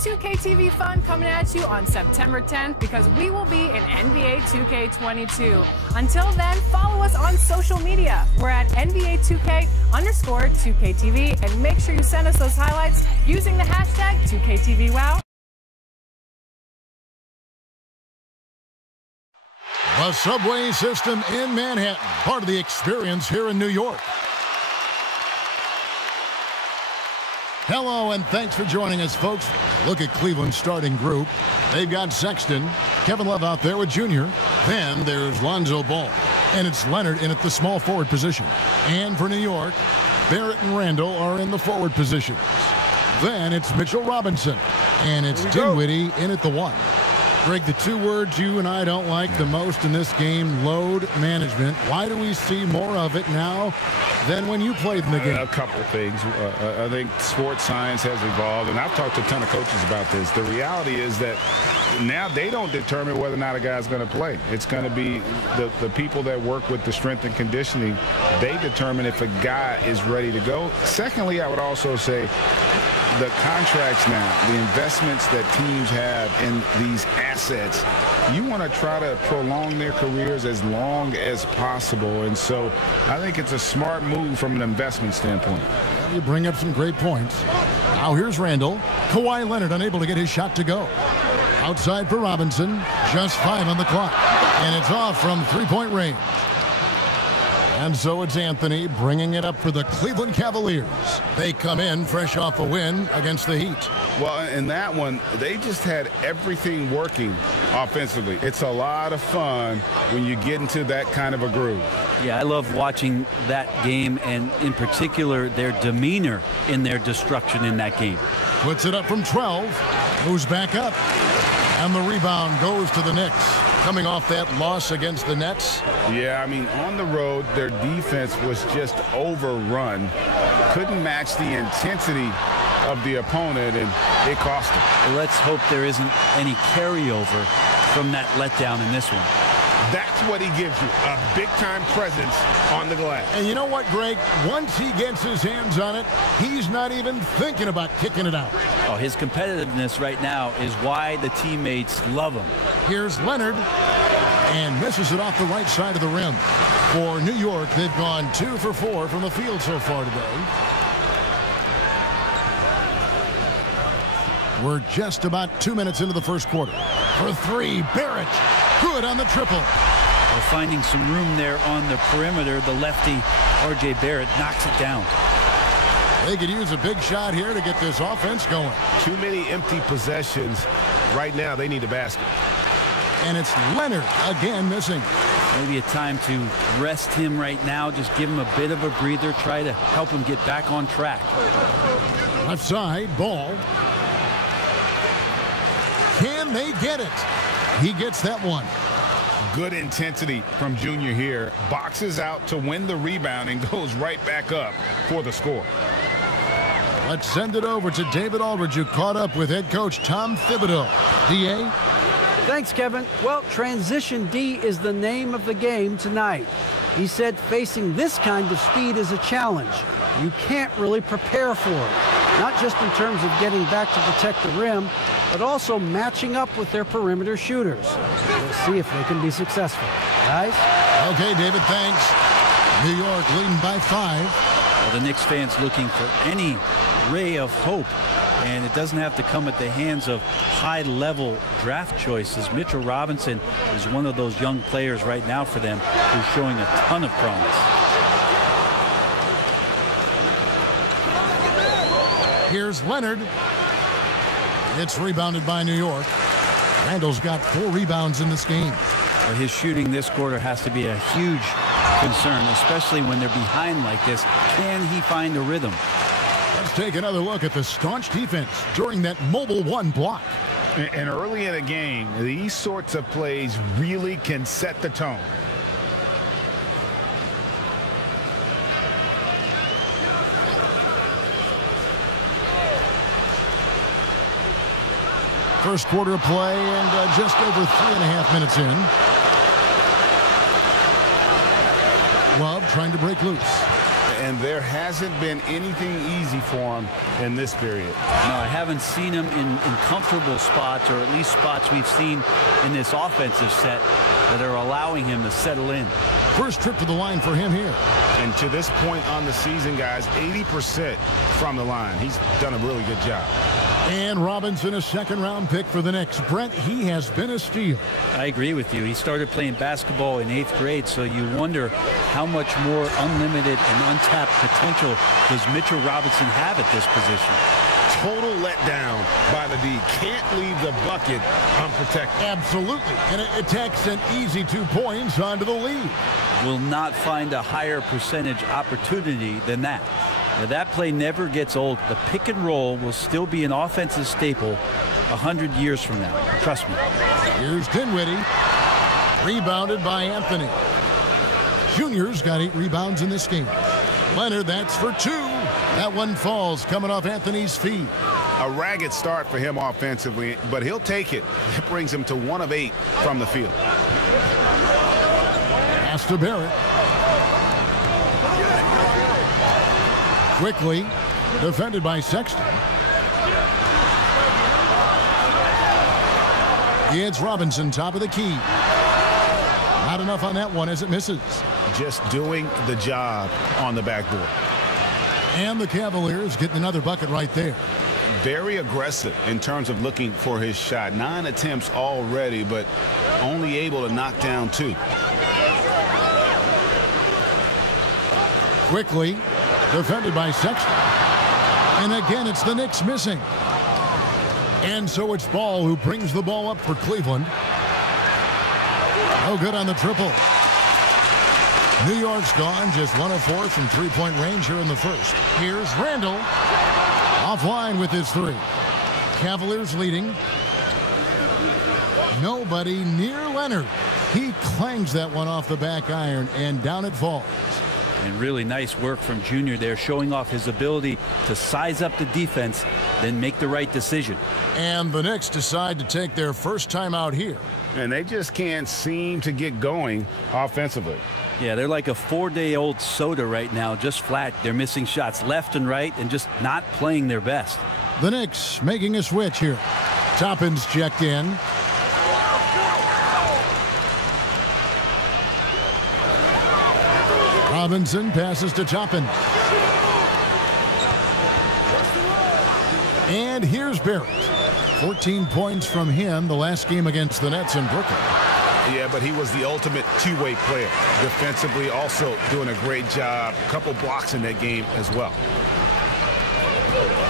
2K TV fun coming at you on September 10th because we will be in NBA 2K22. Until then, follow us on social media. We're at NBA2K_2KTV, and make sure you send us those highlights using the hashtag 2KTVWow. The subway system in Manhattan, part of the experience here in New York. Hello, and thanks for joining us, folks. Look at Cleveland's starting group. They've got Sexton, Kevin Love out there with Junior. Then there's Lonzo Ball. And it's Leonard in at the small forward position. And for New York, Barrett and Randall are in the forward positions. Then it's Mitchell Robinson. And it's Dinwiddie in at the 1. Greg, the two words you and I don't like the most in this game, load management. Why do we see more of it now than when you played in the game? A couple of things. I think sports science has evolved, and I've talked to a ton of coaches about this. The reality is that now they don't determine whether or not a guy's going to play. It's going to be the people that work with the strength and conditioning. They determine if a guy is ready to go. Secondly, I would also say the contracts now, the investments that teams have in these assets, you want to try to prolong their careers as long as possible. And so I think it's a smart move from an investment standpoint. You bring up some great points. Now here's Randall. Kawhi Leonard unable to get his shot to go. Outside for Robinson. Just 5 on the clock. And it's off from three-point range. And so it's Anthony bringing it up for the Cleveland Cavaliers. They come in fresh off a win against the Heat. Well, in that one, they just had everything working offensively. It's a lot of fun when you get into that kind of a groove. Yeah, I love watching that game, and in particular, their demeanor in their destruction in that game. Puts it up from 12, moves back up, and the rebound goes to the Knicks. Coming off that loss against the Nets. Yeah, I mean, on the road, their defense was just overrun. Couldn't match the intensity of the opponent, and it cost them. Well, let's hope there isn't any carryover from that letdown in this one. That's what he gives you, a big-time presence on the glass. And you know what, Greg? Once he gets his hands on it, he's not even thinking about kicking it out. Oh, his competitiveness right now is why the teammates love him. Here's Leonard, and misses it off the right side of the rim. For New York, they've gone 2 for 4 from the field so far today. We're just about 2 minutes into the first quarter. For 3, Barrett. Good on the triple. Well, finding some room there on the perimeter, the lefty R.J. Barrett knocks it down. They could use a big shot here to get this offense going. Too many empty possessions. Right now, they need a basket. And it's Leonard again missing. Maybe a time to rest him right now. Just give him a bit of a breather. Try to help him get back on track. Left side, Ball. Can they get it? He gets that one. Good intensity from Junior here. Boxes out to win the rebound and goes right back up for the score. Let's send it over to David Aldridge, who caught up with head coach Tom Thibodeau. D.A.? Thanks, Kevin. Well, Transition D is the name of the game tonight. He said facing this kind of speed is a challenge. You can't really prepare for it, not just in terms of getting back to protect the rim, but also matching up with their perimeter shooters. We'll see if they can be successful. Guys? Okay, David, thanks. New York leading by 5. Well, the Knicks fans looking for any ray of hope, and it doesn't have to come at the hands of high-level draft choices. Mitchell Robinson is one of those young players right now for them who's showing a ton of promise. Here's Leonard. It's rebounded by New York. Randall's got 4 rebounds in this game. Well, his shooting this quarter has to be a huge concern, especially when they're behind like this. Can he find a rhythm? Let's take another look at the staunch defense during that mobile 1 block. And early in a game, these sorts of plays really can set the tone. First quarter of play, and just over 3.5 minutes in. Love trying to break loose. and there hasn't been anything easy for him in this period. No, I haven't seen him in comfortable spots, or at least spots we've seen in this offensive set that are allowing him to settle in. First trip to the line for him here. And to this point on the season, guys, 80% from the line. He's done a really good job. And Robinson, a second-round pick for the Knicks. Brent, he has been a steal. I agree with you. He started playing basketball in 8th grade, so you wonder how much more unlimited and untapped potential does Mitchell Robinson have at this position. Total letdown by the D. Can't leave the bucket unprotected. Absolutely. And it takes an easy 2 points onto the lead. Will not find a higher percentage opportunity than that. Now, that play never gets old. The pick and roll will still be an offensive staple 100 years from now. Trust me. Here's Dinwiddie. Rebounded by Anthony. Junior's got 8 rebounds in this game. Leonard, that's for 2. That one falls coming off Anthony's feet. A ragged start for him offensively, but he'll take it. It brings him to 1 of 8 from the field. Pass to Barrett. Quickly defended by Sexton. It's Robinson, top of the key. Not enough on that one as it misses. Just doing the job on the backboard. And the Cavaliers getting another bucket right there. Very aggressive in terms of looking for his shot. 9 attempts already, but only able to knock down 2. Quickly defended by Sexton. And again, it's the Knicks missing. And so it's Ball who brings the ball up for Cleveland. No good on the triple. New York's gone just 1 of 4 from 3-point range here in the first. Here's Randall. Offline with his 3. Cavaliers leading. Nobody near Leonard. He clangs that one off the back iron, and down it falls. And really nice work from Junior there, showing off his ability to size up the defense, then make the right decision. And the Knicks decide to take their first time out here. And they just can't seem to get going offensively. Yeah, they're like a 4-day-old soda right now, just flat. They're missing shots left and right and just not playing their best. The Knicks making a switch here. Toppin's checked in. Robinson passes to Toppin. And here's Barrett. 14 points from him the last game against the Nets in Brooklyn. Yeah, but he was the ultimate two-way player. Defensively, also doing a great job. A couple blocks in that game as well.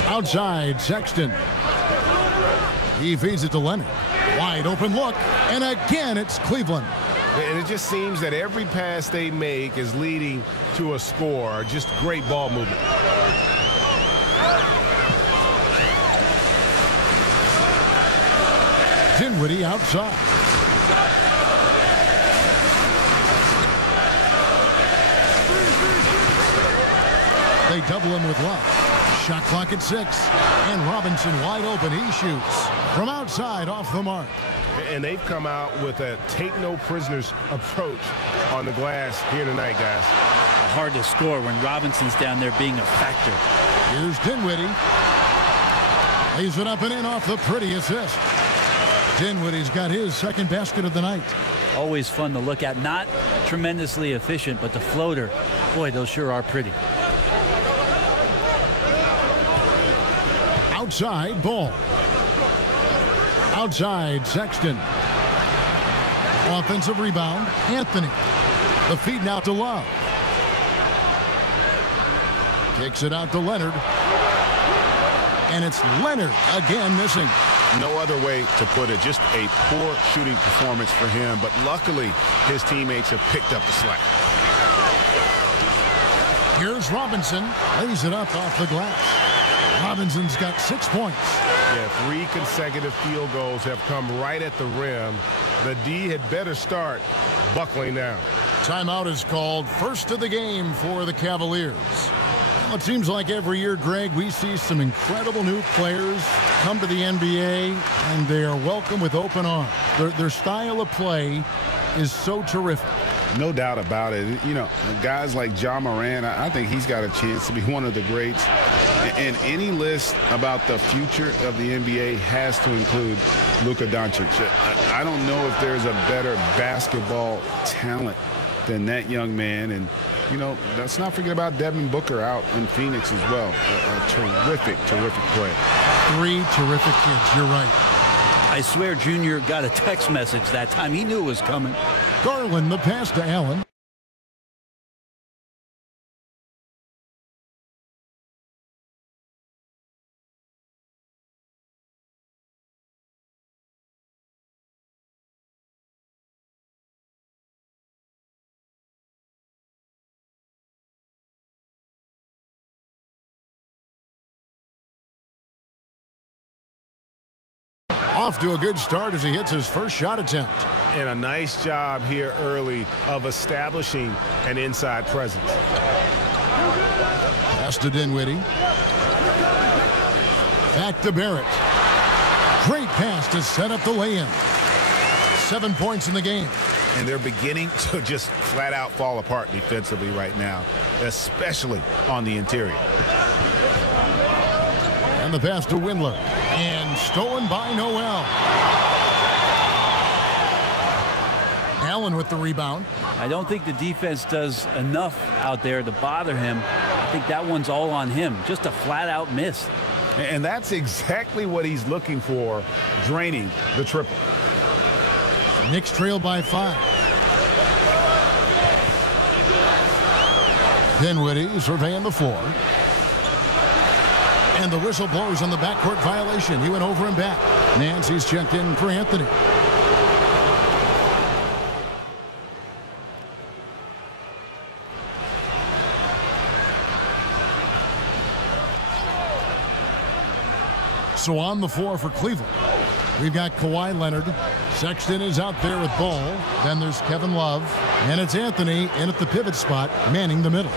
Outside, Sexton. He feeds it to Leonard. Wide open look. And again, it's Cleveland. And it just seems that every pass they make is leading to a score. Just great ball movement. Dinwiddie outside. They double him with Love. Shot clock at 6. And Robinson wide open. He shoots from outside off the mark. And they've come out with a take-no-prisoners approach on the glass here tonight, guys. Hard to score when Robinson's down there being a factor. Here's Dinwiddie. Lays it up and in off the pretty assist. Dinwiddie's got his second basket of the night. Always fun to look at. Not tremendously efficient, but the floater, boy, those sure are pretty. Outside, Ball. Outside, Sexton. Offensive rebound, Anthony. The feed now to Love. Kicks it out to Leonard. And it's Leonard again missing. No other way to put it. Just a poor shooting performance for him. But luckily, his teammates have picked up the slack. Here's Robinson. Lays it up off the glass. Robinson's got 6 points. Yeah, 3 consecutive field goals have come right at the rim. The D had better start buckling down. Timeout is called. First of the game for the Cavaliers. Well, it seems like every year, Greg, we see some incredible new players come to the NBA, and they are welcome with open arms. Their style of play is so terrific. No doubt about it. You know, guys like Ja Morant, I think he's got a chance to be one of the greats. And any list about the future of the NBA has to include Luka Doncic. I don't know if there's a better basketball talent than that young man. And, you know, let's not forget about Devin Booker out in Phoenix as well. A terrific, terrific player. 3 terrific kids. You're right. I swear Junior got a text message that time. He knew it was coming. Garland, the pass to Allen. Off to a good start as he hits his first shot attempt. And a nice job here early of establishing an inside presence. Pass to Dinwiddie. Back to Barrett. Great pass to set up the lay-in. 7 points in the game. And they're beginning to just flat out fall apart defensively right now, especially on the interior. And the pass to Windler. And stolen by Noel. Allen with the rebound. I don't think the defense does enough out there to bother him. I think that one's all on him. Just a flat-out miss. And that's exactly what he's looking for, draining the triple. Knicks trail by 5. Dinwiddie surveying the floor. And the whistle blows on the backcourt violation. He went over and back. Nancy's checked in for Anthony. So on the floor for Cleveland, we've got Kawhi Leonard. Sexton is out there with Ball. Then there's Kevin Love. And it's Anthony in at the pivot spot, manning the middle.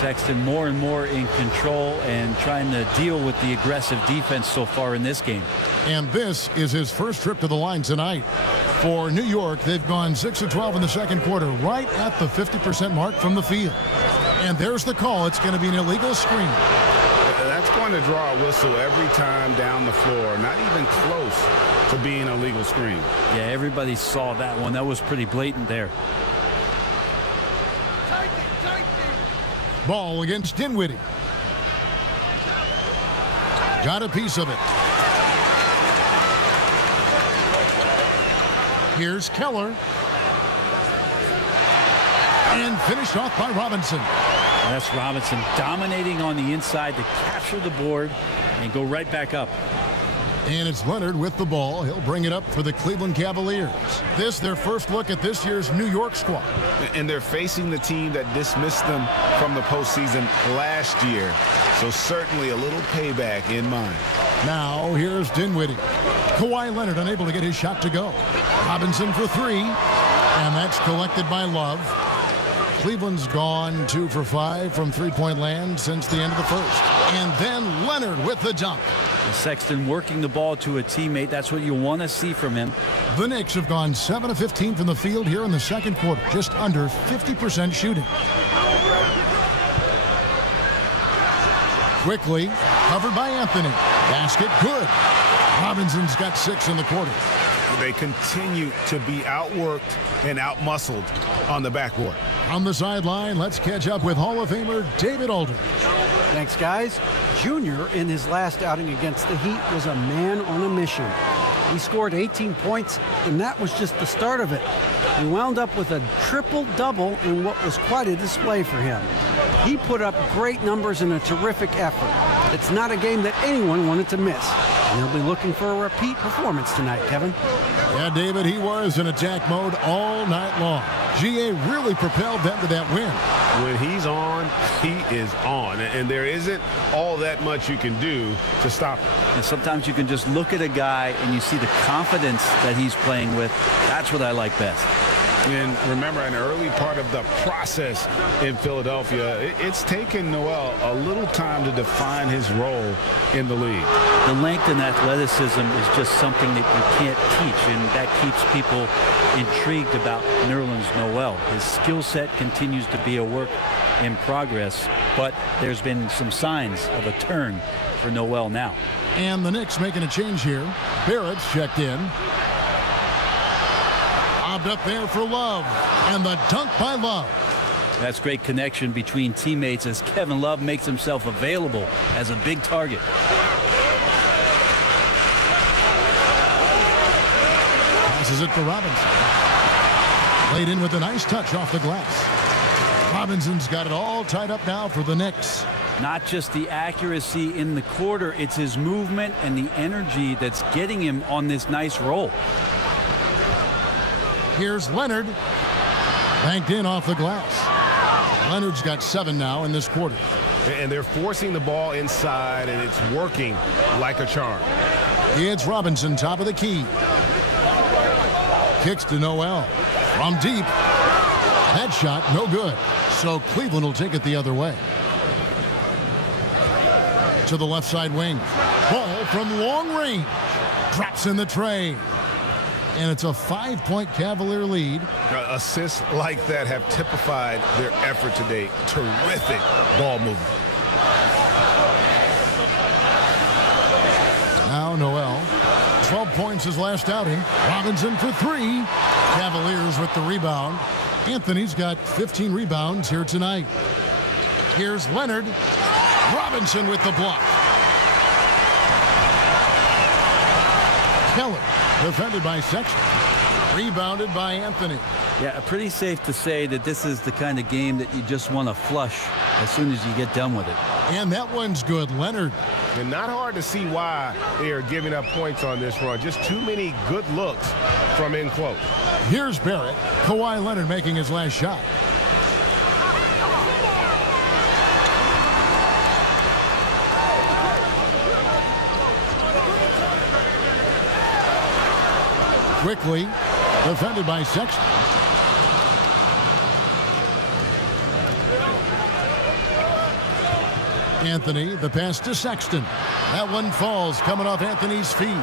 Sexton more and more in control and trying to deal with the aggressive defense so far in this game. And this is his first trip to the line tonight. For New York, they've gone 6 of 12 in the second quarter, right at the 50% mark from the field. And there's the call. It's going to be an illegal screen. That's going to draw a whistle every time down the floor. Not even close to being a legal screen. Yeah, everybody saw that one. That was pretty blatant there. Ball against Dinwiddie. Got a piece of it. Here's Keller. And finished off by Robinson. That's Robinson dominating on the inside to capture the board and go right back up. And it's Leonard with the ball. He'll bring it up for the Cleveland Cavaliers. This, their first look at this year's New York squad. And they're facing the team that dismissed them from the postseason last year. So certainly a little payback in mind. Now, here's Dinwiddie. Kawhi Leonard unable to get his shot to go. Robinson for 3. And that's collected by Love. Cleveland's gone 2 for 5 from three-point land since the end of the first. And then Leonard with the dunk. Sexton working the ball to a teammate. That's what you want to see from him. The Knicks have gone 7 of 15 from the field here in the second quarter. Just under 50% shooting. Quickly covered by Anthony. Basket good. Robinson's got 6 in the quarter. They continue to be outworked and outmuscled on the backcourt. On the sideline, let's catch up with Hall of Famer David Aldridge. Thanks, guys. Junior, in his last outing against the Heat, was a man on a mission. He scored 18 points, and that was just the start of it. He wound up with a triple-double in what was quite a display for him. He put up great numbers in a terrific effort. It's not a game that anyone wanted to miss. And he'll be looking for a repeat performance tonight, Kevin. Yeah, David, he was in attack mode all night long. GA really propelled them to that win. When he's on, he is on. And there isn't all that much you can do to stop him. And sometimes you can just look at a guy and you see the confidence that he's playing with. That's what I like best. And remember, an early part of the process in Philadelphia, it's taken Noel a little time to define his role in the league. The length and athleticism is just something that you can't teach, and that keeps people intrigued about Nerlens Noel. His skill set continues to be a work in progress, but there's been some signs of a turn for Noel now. And the Knicks making a change here. Barrett's checked in. Lobbed up there for Love, and the dunk by Love. That's great connection between teammates as Kevin Love makes himself available as a big target. Passes it to Robinson. Laid in with a nice touch off the glass. Robinson's got it all tied up now for the Knicks. Not just the accuracy in the quarter, it's his movement and the energy that's getting him on this nice roll. Here's Leonard. Banked in off the glass. Leonard's got 7 now in this quarter. And they're forcing the ball inside, and it's working like a charm. It's Robinson, top of the key. Kicks to Noel. From deep. That shot, no good. So Cleveland will take it the other way. To the left side wing. Ball from long range. Drops in the tray. And it's a 5-point Cavalier lead. Assists like that have typified their effort today. Terrific ball movement. Now Noel. 12 points his last outing. Robinson for 3. Cavaliers with the rebound. Anthony's got 15 rebounds here tonight. Here's Leonard. Robinson with the block. Keller defended by Sexton. Rebounded by Anthony. Yeah, pretty safe to say that this is the kind of game that you just want to flush as soon as you get done with it. And that one's good. Leonard. And not hard to see why they are giving up points on this run. Just too many good looks from in close. Here's Barrett. Kawhi Leonard making his last shot. Quickly defended by Sexton. Anthony, the pass to Sexton. That one falls, coming off Anthony's feet.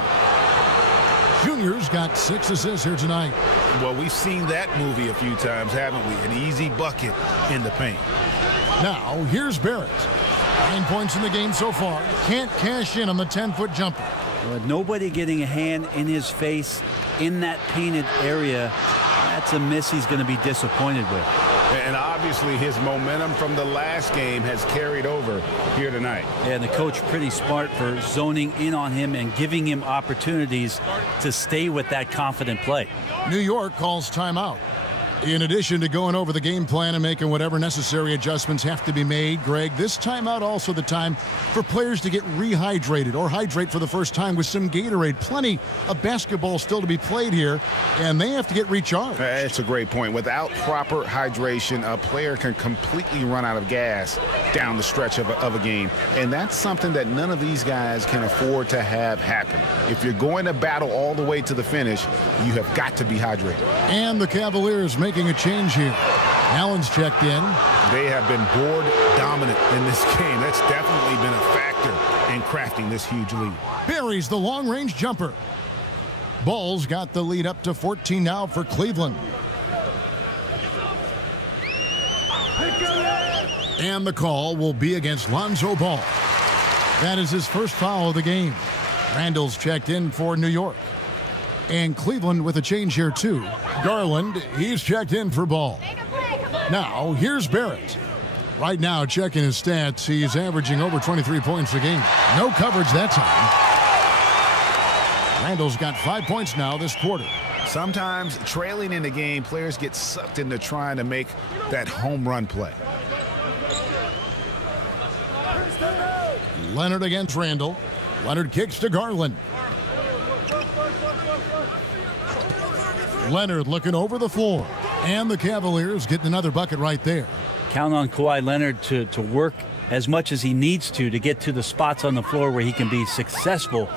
Junior's got 6 assists here tonight. Well, we've seen that movie a few times, haven't we? An easy bucket in the paint. Now, here's Barrett. 9 points in the game so far. Can't cash in on the 10-foot jumper. Well, nobody getting a hand in his face in that painted area. That's a miss he's going to be disappointed with. And obviously his momentum from the last game has carried over here tonight. Yeah, and the coach pretty smart for zoning in on him and giving him opportunities to stay with that confident play. New York calls timeout. In addition to going over the game plan and making whatever necessary adjustments have to be made, Greg, this timeout also the time for players to get rehydrated or hydrate for the first time with some Gatorade. Plenty of basketball still to be played here, and they have to get recharged. That's a great point. Without proper hydration, a player can completely run out of gas down the stretch of a game, and that's something that none of these guys can afford to have happen. If you're going to battle all the way to the finish, you have got to be hydrated. And the Cavaliers making a change here. Allen's checked in. They have been board dominant in this game. That's definitely been a factor in crafting this huge lead. Buries the long-range jumper. Bulls got the lead up to 14 now for Cleveland. And the call will be against Lonzo Ball. That is his first foul of the game. Randall's checked in for New York. And Cleveland with a change here, too. Garland, he's checked in for Ball. Now, here's Barrett. Right now, checking his stats, he's averaging over 23 points a game. No coverage that time. Randall's got 5 points now this quarter. Sometimes trailing in the game, players get sucked into trying to make that home run play. Leonard against Randall. Leonard kicks to Garland. Leonard looking over the floor. And the Cavaliers getting another bucket right there. Count on Kawhi Leonard to work as much as he needs to get to the spots on the floor where he can be successful.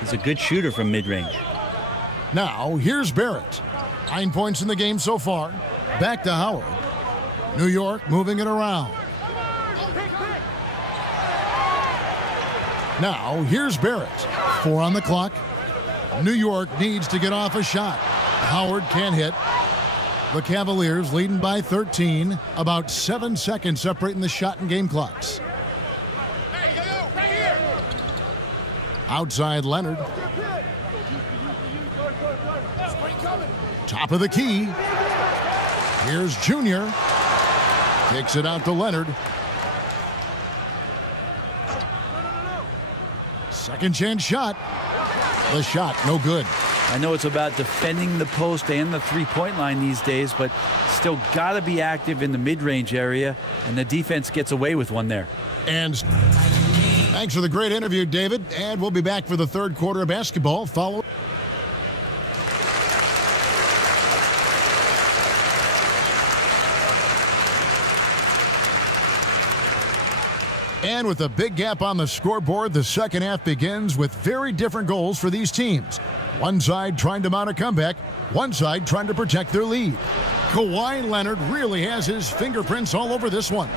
He's a good shooter from mid-range. Now, here's Barrett. 9 points in the game so far. Back to Howard. New York moving it around. Now, here's Barrett. 4 on the clock. New York needs to get off a shot. Howard can't hit. The Cavaliers leading by 13. About 7 seconds separating the shot and game clocks. Outside Leonard. Top of the key. Here's Junior. Takes it out to Leonard. Second chance shot. The shot, no good. I know it's about defending the post and the three-point line these days, but still got to be active in the mid-range area, and the defense gets away with one there. And thanks for the great interview, David. And we'll be back for the third quarter of basketball. Follow. And with a big gap on the scoreboard, the second half begins with very different goals for these teams. One side trying to mount a comeback, one side trying to protect their lead. Kawhi Leonard really has his fingerprints all over this one.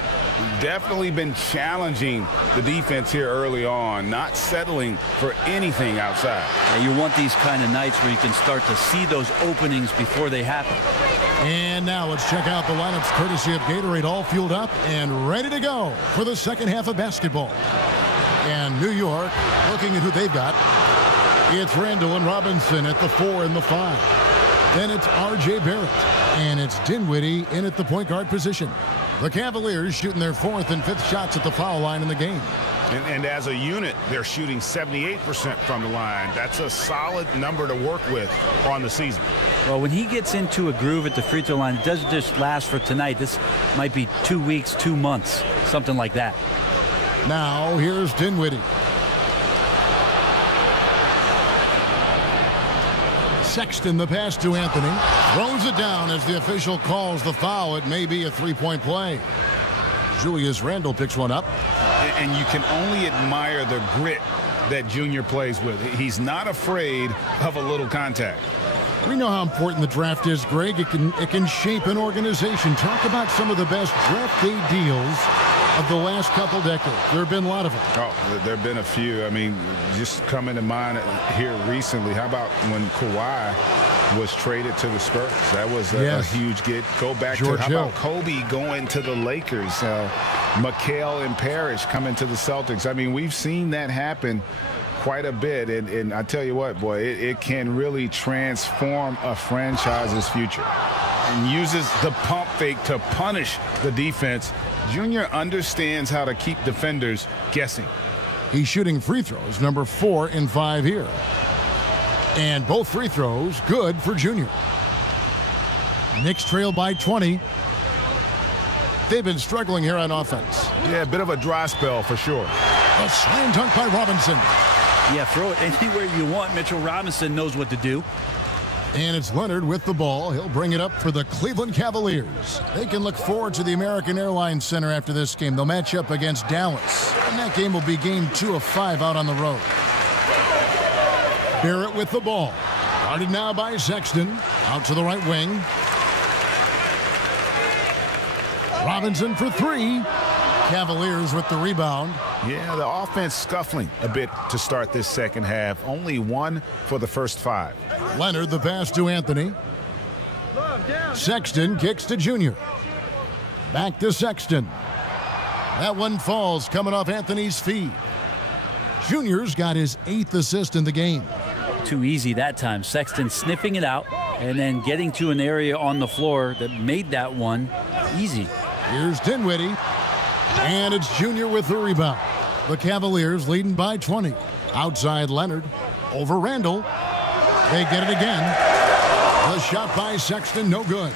Definitely been challenging the defense here early on, not settling for anything outside. Yeah, you want these kind of nights where you can start to see those openings before they happen. And now let's check out the lineups courtesy of Gatorade, all fueled up and ready to go for the second half of basketball. And New York looking at who they've got. It's Randall and Robinson at the 4 and the 5. Then it's R.J. Barrett. And it's Dinwiddie in at the point guard position. The Cavaliers shooting their 4th and 5th shots at the foul line in the game. And as a unit, they're shooting 78% from the line. That's a solid number to work with on the season. Well, when he gets into a groove at the free throw line, it doesn't just last for tonight. This might be 2 weeks, 2 months, something like that. Now, here's Dinwiddie. Sexton, the pass to Anthony. Throws it down as the official calls the foul. It may be a three-point play. Julius Randle picks one up. And you can only admire the grit that Junior plays with. He's not afraid of a little contact. We know how important the draft is, Greg. It can shape an organization. Talk about some of the best draft day deals of the last couple decades. There have been a lot of them. Oh, there have been a few. I mean, just coming to mind here recently. How about when Kawhi was traded to the Spurs? That was a huge get. Go back George to how Hill. about Kobe going to the Lakers? McHale and Parrish coming to the Celtics. I mean, we've seen that happen quite a bit, and I tell you what, boy, it can really transform a franchise's future. And uses the pump fake to punish the defense. Junior understands how to keep defenders guessing. He's shooting free throws, number 4 and 5 here. And both free throws good for Junior. Knicks trail by 20. They've been struggling here on offense. Yeah, a bit of a dry spell for sure. A slam dunk by Robinson. Yeah, throw it anywhere you want. Mitchell Robinson knows what to do. And it's Leonard with the ball. He'll bring it up for the Cleveland Cavaliers. They can look forward to the American Airlines Center after this game. They'll match up against Dallas. And that game will be game 2 of 5 out on the road. Barrett with the ball. Guarded now by Sexton. Out to the right wing. Robinson for 3. Cavaliers with the rebound. Yeah, the offense scuffling a bit to start this second half. Only 1 for the first 5. Leonard the pass to Anthony. Sexton kicks to Junior. Back to Sexton. That one falls coming off Anthony's feet. Junior's got his 8th assist in the game. Too easy that time. Sexton sniffing it out and then getting to an area on the floor that made that one easy. Here's Dinwiddie. And it's Junior with the rebound. The Cavaliers leading by 20. Outside Leonard. Over Randall. They get it again. The shot by Sexton, no good.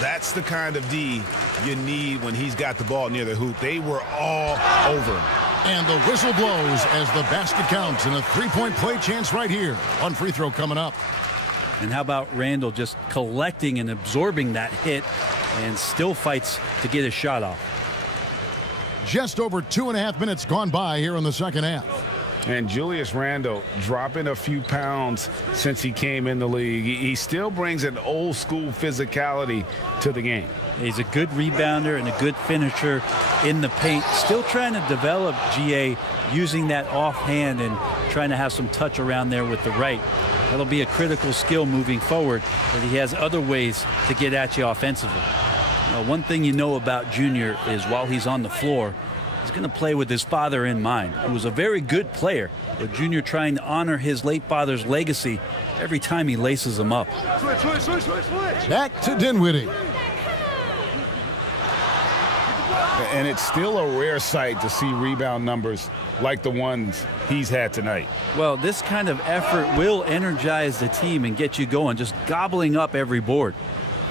That's the kind of D you need when he's got the ball near the hoop. They were all over him. And the whistle blows as the basket counts, and a three-point play chance right here. One free throw coming up. And how about Randall just collecting and absorbing that hit and still fights to get his shot off. Just over 2.5 minutes gone by here in the second half. And Julius Randle dropping a few pounds since he came in the league. He still brings an old school physicality to the game. He's a good rebounder and a good finisher in the paint. Still trying to develop GA using that offhand and trying to have some touch around there with the right. That'll be a critical skill moving forward, but he has other ways to get at you offensively. One thing you know about Junior is while he's on the floor, he's going to play with his father in mind, who was a very good player, but Junior trying to honor his late father's legacy every time he laces him up. Back to Dinwiddie. And it's still a rare sight to see rebound numbers like the ones he's had tonight. Well, this kind of effort will energize the team and get you going, just gobbling up every board.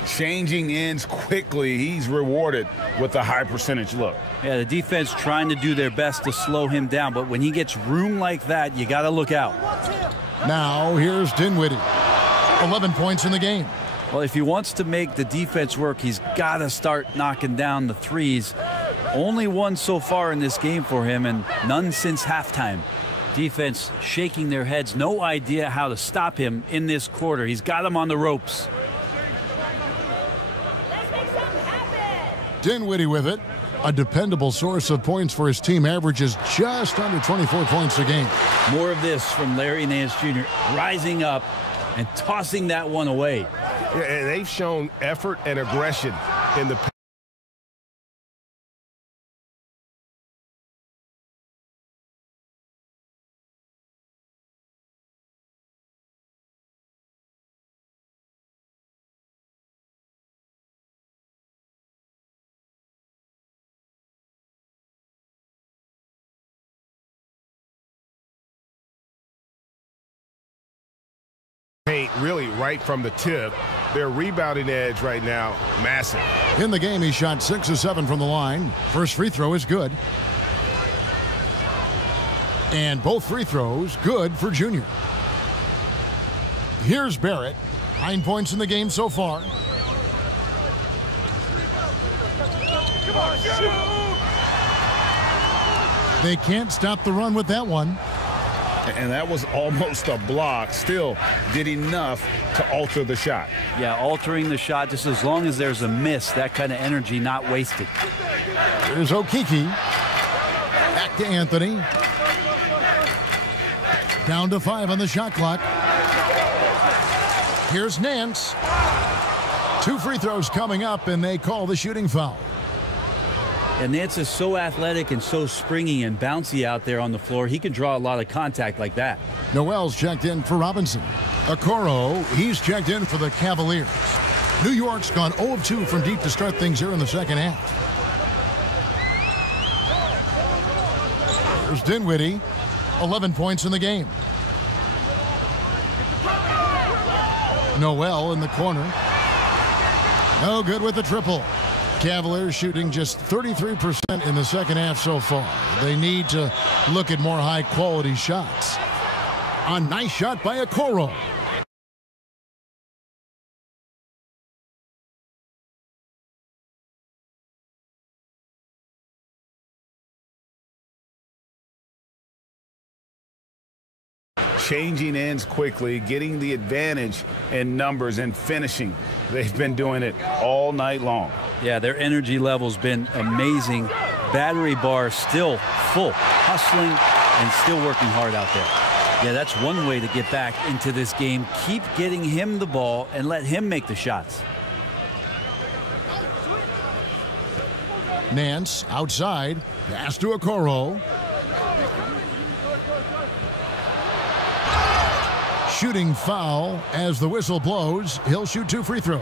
Changing ends quickly. He's rewarded with a high percentage look. Yeah, the defense trying to do their best to slow him down, but when he gets room like that, you got to look out. Now here's Dinwiddie. 11 points in the game. Well, if he wants to make the defense work, he's got to start knocking down the threes. Only one so far in this game for him, and none since halftime. Defense shaking their heads, no idea how to stop him in this quarter. He's got him on the ropes. Dinwiddie with it. A dependable source of points for his team, averages just under 24 points a game. More of this from Larry Nance Jr. rising up and tossing that one away. Yeah, and they've shown effort and aggression in the paint really right from the tip. Their rebounding edge right now, massive. In the game, he shot 6 of 7 from the line. First free throw is good. And both free throws good for Junior. Here's Barrett. 9 points in the game so far. Come on, shoot! They can't stop the run with that one. And that was almost a block. Still did enough to alter the shot. Yeah, altering the shot just as long as there's a miss. That kind of energy not wasted. Here's Okeke. Back to Anthony. Down to 5 on the shot clock. Here's Nance. 2 free throws coming up, and they call the shooting foul. And Nance is so athletic and so springy and bouncy out there on the floor. He can draw a lot of contact like that. Noel's checked in for Robinson. Okoro, he's checked in for the Cavaliers. New York's gone 0 of 2 from deep to start things here in the second half. There's Dinwiddie. 11 points in the game. Noel in the corner. No good with the triple. Cavaliers shooting just 33% in the second half so far. They need to look at more high-quality shots. A nice shot by Okoro. Changing ends quickly, getting the advantage in numbers and finishing. They've been doing it all night long. Yeah, their energy level's been amazing. Battery bar still full, hustling and still working hard out there. Yeah, that's one way to get back into this game. Keep getting him the ball and let him make the shots. Nance outside. Pass to Okoro. Shooting foul as the whistle blows. He'll shoot 2 free throws.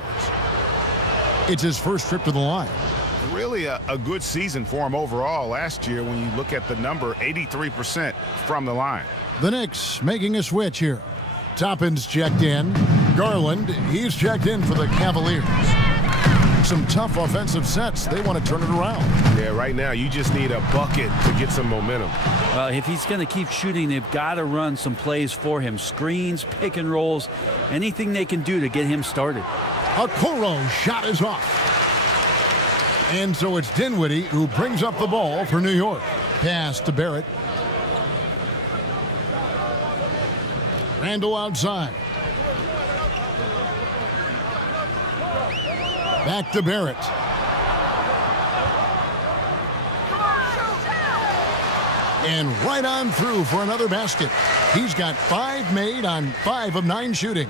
It's his first trip to the line. Really a good season for him overall last year when you look at the number, 83% from the line. The Knicks making a switch here. Toppin's checked in. Garland, he's checked in for the Cavaliers. Some tough offensive sets. They want to turn it around. Yeah, right now you just need a bucket to get some momentum. Well, if he's going to keep shooting, they've got to run some plays for him. Screens, pick and rolls, anything they can do to get him started. Okoro shot is off. And so it's Dinwiddie who brings up the ball for New York. Pass to Barrett. Randall outside. Back to Barrett. And right on through for another basket. He's got 5 made on 5 of 9 shooting.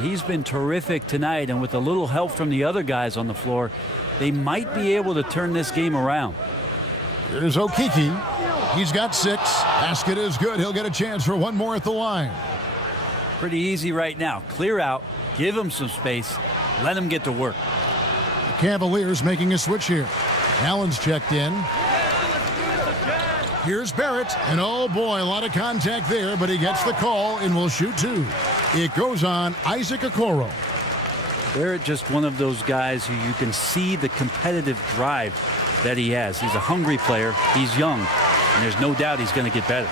He's been terrific tonight, and with a little help from the other guys on the floor, they might be able to turn this game around. Here's Okeke. He's got 6. Basket is good. He'll get a chance for one more at the line. Pretty easy right now. Clear out, give him some space, let him get to work. The Cavaliers making a switch here. Allen's checked in. Here's Barrett, and oh boy, a lot of contact there, but he gets the call and will shoot 2. It goes on Isaac Okoro. Barrett, just one of those guys who you can see the competitive drive that he has. He's a hungry player, he's young, and there's no doubt he's going to get better.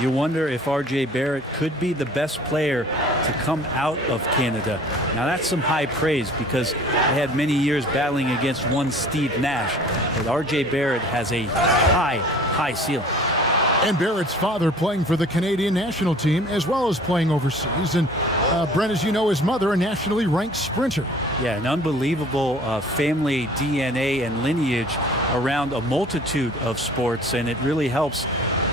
You wonder if R.J. Barrett could be the best player to come out of Canada. Now that's some high praise because they had many years battling against one Steve Nash, but R.J. Barrett has a high ceiling. And Barrett's father playing for the Canadian national team as well as playing overseas. And Brent, as you know, his mother, a nationally ranked sprinter. Yeah, an unbelievable family DNA and lineage around a multitude of sports, and it really helps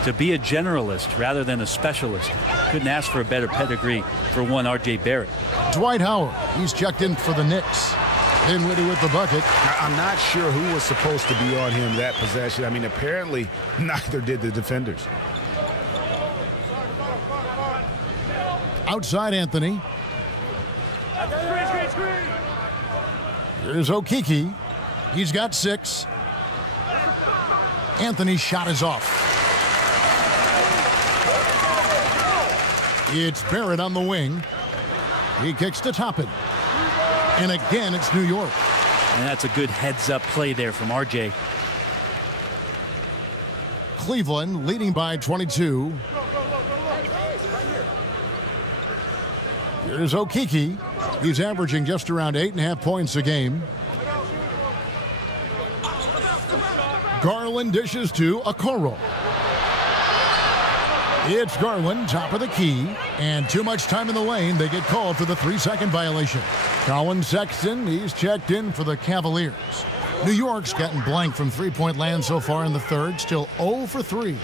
to be a generalist rather than a specialist. Couldn't ask for a better pedigree for one R.J. Barrett. Dwight Howard, he's checked in for the Knicks. Dinwiddie with the bucket. I'm not sure who was supposed to be on him that possession. I mean, apparently neither did the defenders. Outside Anthony. Here's Okeke. He's got 6. Anthony's shot is off. It's Barrett on the wing. He kicks to Toppin. And again, it's New York. And that's a good heads-up play there from R.J. Cleveland leading by 22. Here's Okeke. He's averaging just around 8.5 points a game. Garland dishes to Okoro. It's Garland, top of the key, and too much time in the lane. They get called for the 3-second violation. Collin Sexton, he's checked in for the Cavaliers. New York's gotten blank from three-point land so far in the third, still 0 for 3.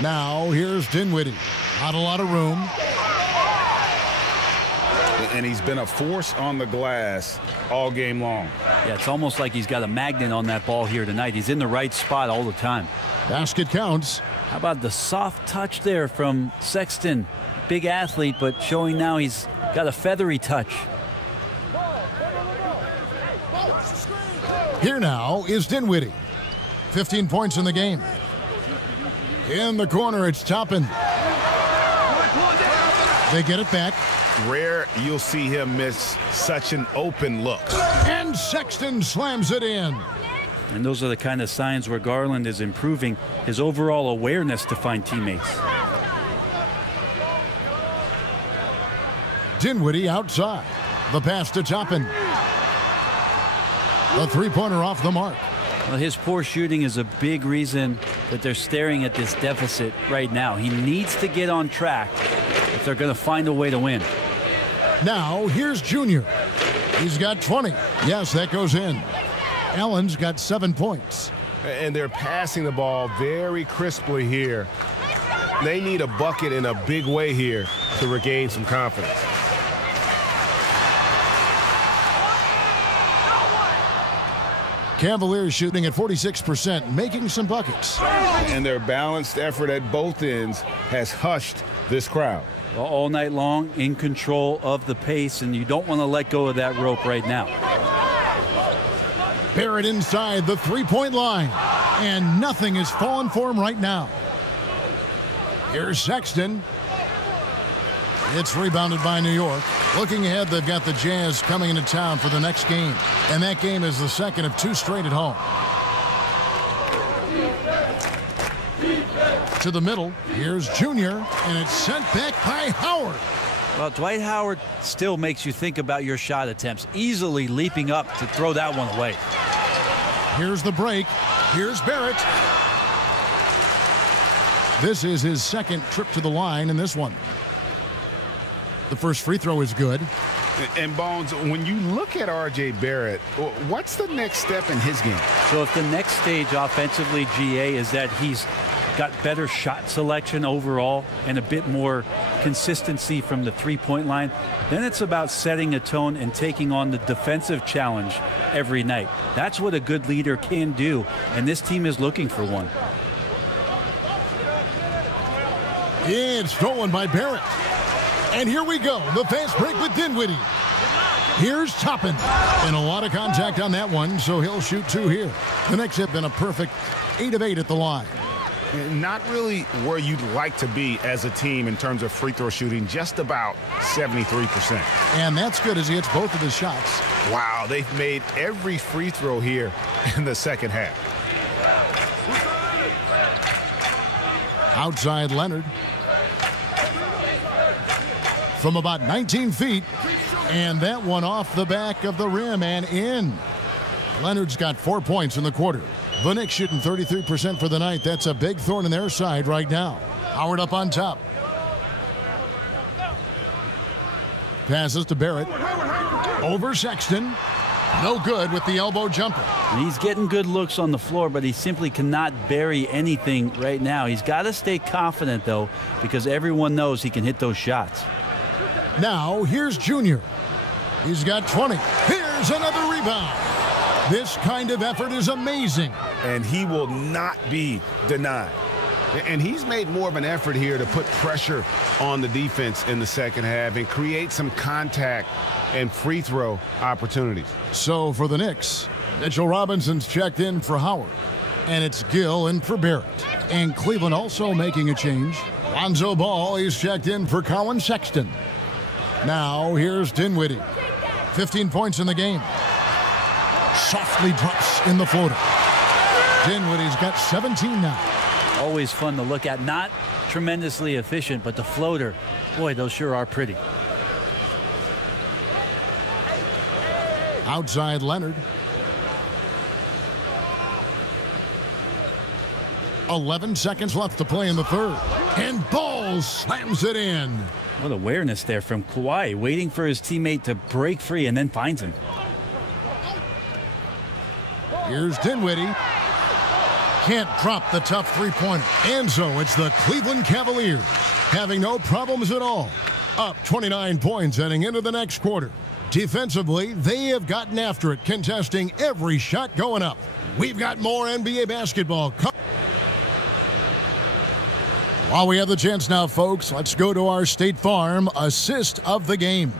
Now here's Dinwiddie. Not a lot of room. And he's been a force on the glass all game long. Yeah, it's almost like he's got a magnet on that ball here tonight. He's in the right spot all the time. Basket counts. How about the soft touch there from Sexton? Big athlete, but showing now he's got a feathery touch. Here now is Dinwiddie. 15 points in the game. In the corner, it's Toppin. They get it back. Rare you'll see him miss such an open look. And Sexton slams it in. And those are the kind of signs where Garland is improving his overall awareness to find teammates. Dinwiddie outside. The pass to Toppin. The three-pointer off the mark. Well, his poor shooting is a big reason that they're staring at this deficit right now. He needs to get on track if they're going to find a way to win. Now, here's Junior. He's got 20. Yes, that goes in. Allen's got 7 points. And they're passing the ball very crisply here. They need a bucket in a big way here to regain some confidence. Cavaliers shooting at 46%, making some buckets. And their balanced effort at both ends has hushed this crowd. All night long, in control of the pace, and you don't want to let go of that rope right now. Barrett inside the three-point line, and nothing is falling for him right now. Here's Sexton. It's rebounded by New York. Looking ahead, they've got the Jazz coming into town for the next game, and that game is the second of 2 straight at home. To the middle, here's Junior, and it's sent back by Howard. Well, Dwight Howard still makes you think about your shot attempts, easily leaping up to throw that one away. Here's the break. Here's Barrett. This is his second trip to the line in this one. The first free throw is good. And Bones, when you look at R.J. Barrett, what's the next step in his game? So if the next stage offensively, GA, is that he's got better shot selection overall and a bit more consistency from the three-point line, then it's about setting a tone and taking on the defensive challenge every night. That's what a good leader can do, and this team is looking for one. It's stolen by Barrett. And here we go. The fast break with Dinwiddie. Here's Toppin. And a lot of contact on that one, so he'll shoot 2 here. The Knicks have been a perfect 8 of 8 at the line. Not really where you'd like to be as a team in terms of free throw shooting, just about 73%. And that's good as he hits both of his shots. Wow, they've made every free throw here in the second half. Outside Leonard. From about 19 feet. And that one off the back of the rim and in. Leonard's got 4 points in the quarter. The Knicks shooting 33% for the night. That's a big thorn in their side right now. Howard up on top. Passes to Barrett. Over Sexton. No good with the elbow jumper. He's getting good looks on the floor, but he simply cannot bury anything right now. He's got to stay confident, though, because everyone knows he can hit those shots. Now, here's Junior. He's got 20. Here's another rebound. This kind of effort is amazing. And he will not be denied. And he's made more of an effort here to put pressure on the defense in the second half and create some contact and free throw opportunities. So for the Knicks, Mitchell Robinson's checked in for Howard. And it's Gill in for Barrett. And Cleveland also making a change. Lonzo Ball is checked in for Colin Sexton. Now here's Dinwiddie. 15 points in the game. Softly drops in the floater. Dinwiddie's got 17 now. Always fun to look at. Not tremendously efficient, but the floater, boy, those sure are pretty. Outside Leonard. 11 seconds left to play in the third. And Ball slams it in. What awareness there from Kawhi, waiting for his teammate to break free and then finds him. Here's Dinwiddie. Can't drop the tough three-pointer. And so it's the Cleveland Cavaliers having no problems at all. Up 29 points heading into the next quarter. Defensively, they have gotten after it, contesting every shot going up. We've got more NBA basketball. While we have the chance now, folks, let's go to our State Farm assist of the game.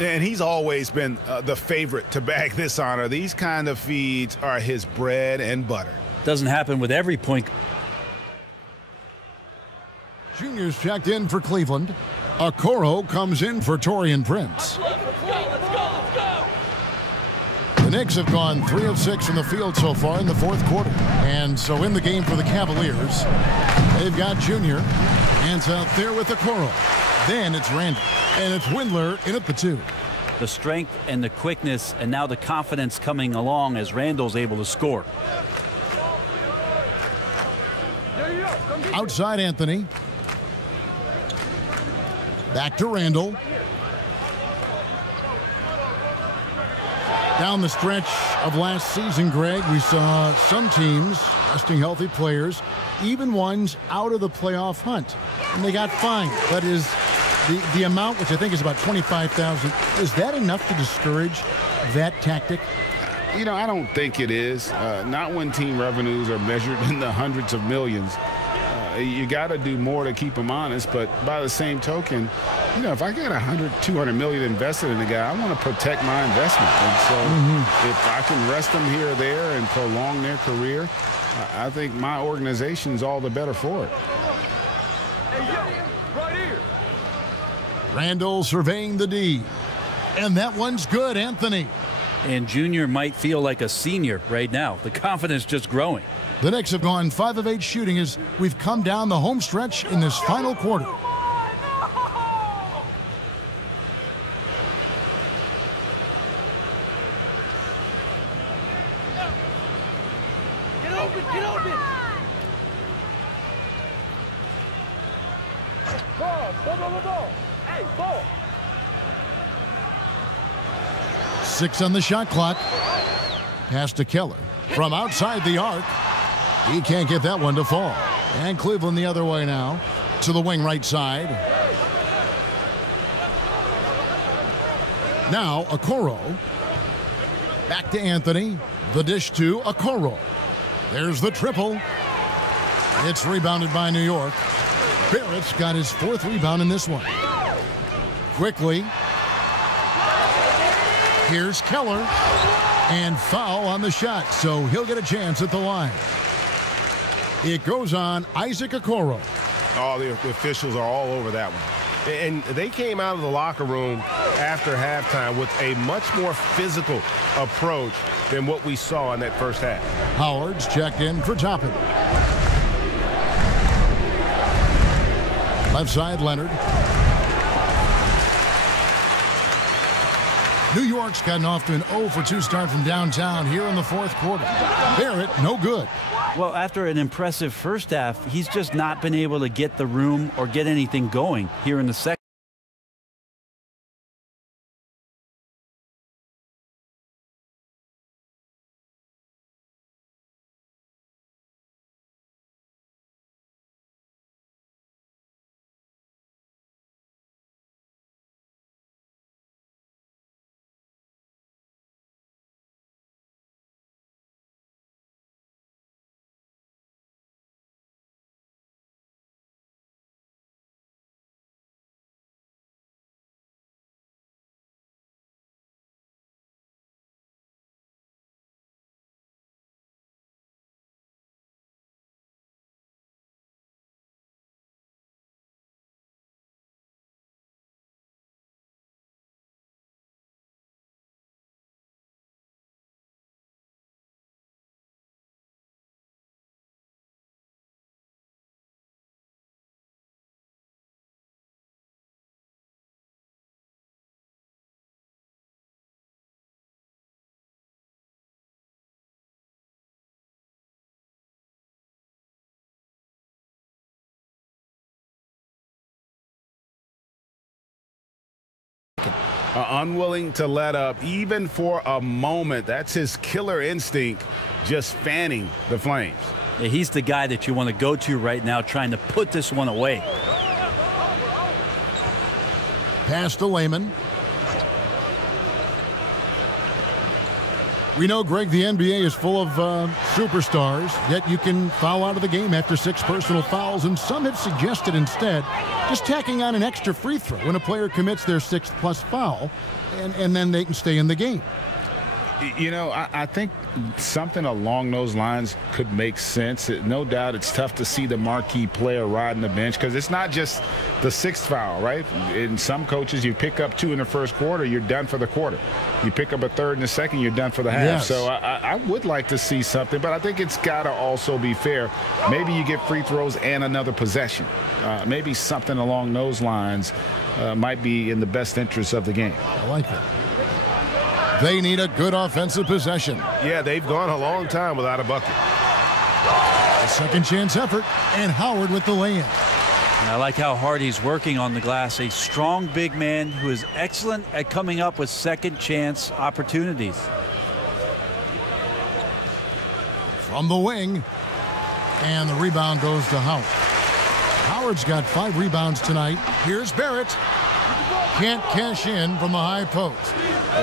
And he's always been the favorite to bag this honor. These kind of feeds are his bread and butter. Doesn't happen with every point. Junior's checked in for Cleveland. Okoro comes in for Taurean Prince. The Knicks have gone 3 of 6 from the field so far in the fourth quarter. And so in the game for the Cavaliers, they've got Junior. Hands out there with Okoro. Then it's Randall. And it's Windler in at the 2. The strength and the quickness and now the confidence coming along as Randall's able to score. Outside Anthony. Back to Randall. Down the stretch of last season, Greg, we saw some teams resting healthy players, even ones out of the playoff hunt. And they got fined. That is the amount, which I think is about $25,000. Is that enough to discourage that tactic? You know, I don't think it is. Not when team revenues are measured in the hundreds of millions. You got to do more to keep them honest. But by the same token, you know, if I got $200 million invested in a guy, I want to protect my investment. And so if I can rest them here or there and prolong their career, I think my organization's all the better for it. Randall surveying the D. And that one's good, Anthony. And Junior might feel like a senior right now. The confidence just growing. The Knicks have gone 5 of 8 shooting as we've come down the home stretch in this final quarter. Six on the shot clock. Pass to Keller. From outside the arc. He can't get that one to fall. And Cleveland the other way now. To the wing right side. Now Okoro. Back to Anthony. The dish to Okoro. There's the triple. It's rebounded by New York. Barrett's got his fourth rebound in this one. Quickly. Here's Keller. And foul on the shot, so he'll get a chance at the line. It goes on Isaac Okoro. Oh, the officials are all over that one. And they came out of the locker room after halftime with a much more physical approach than what we saw in that first half. Howard's checked in for Toppin. Left side, Leonard. New York's gotten off to an 0-for-2 start from downtown here in the fourth quarter. Barrett, no good. Well, after an impressive first half, he's just not been able to get the room or get anything going here in the second. Unwilling to let up even for a moment. That's his killer instinct, just fanning the flames. Yeah, he's the guy that you want to go to right now, trying to put this one away. Pass to Layman. We know, Greg, the NBA is full of superstars, yet you can foul out of the game after 6 personal fouls, and some have suggested instead just tacking on an extra free throw when a player commits their 6th+ foul, and then they can stay in the game. You know, I think something along those lines could make sense. No doubt it's tough to see the marquee player riding the bench because it's not just the 6th foul, right? In some coaches, you pick up 2 in the first quarter, you're done for the quarter. You pick up a 3rd in the second, you're done for the half. Yes. So I would like to see something, but I think it's got to also be fair. Maybe you get free throws and another possession. Maybe something along those lines might be in the best interest of the game. I like that. They need a good offensive possession. Yeah, they've gone a long time without a bucket. A second chance effort, and Howard with the lay-in. And I like how hard he's working on the glass. A strong big man who is excellent at coming up with second chance opportunities. From the wing, and the rebound goes to Howard. Howard's got 5 rebounds tonight. Here's Barrett. Can't cash in from the high post.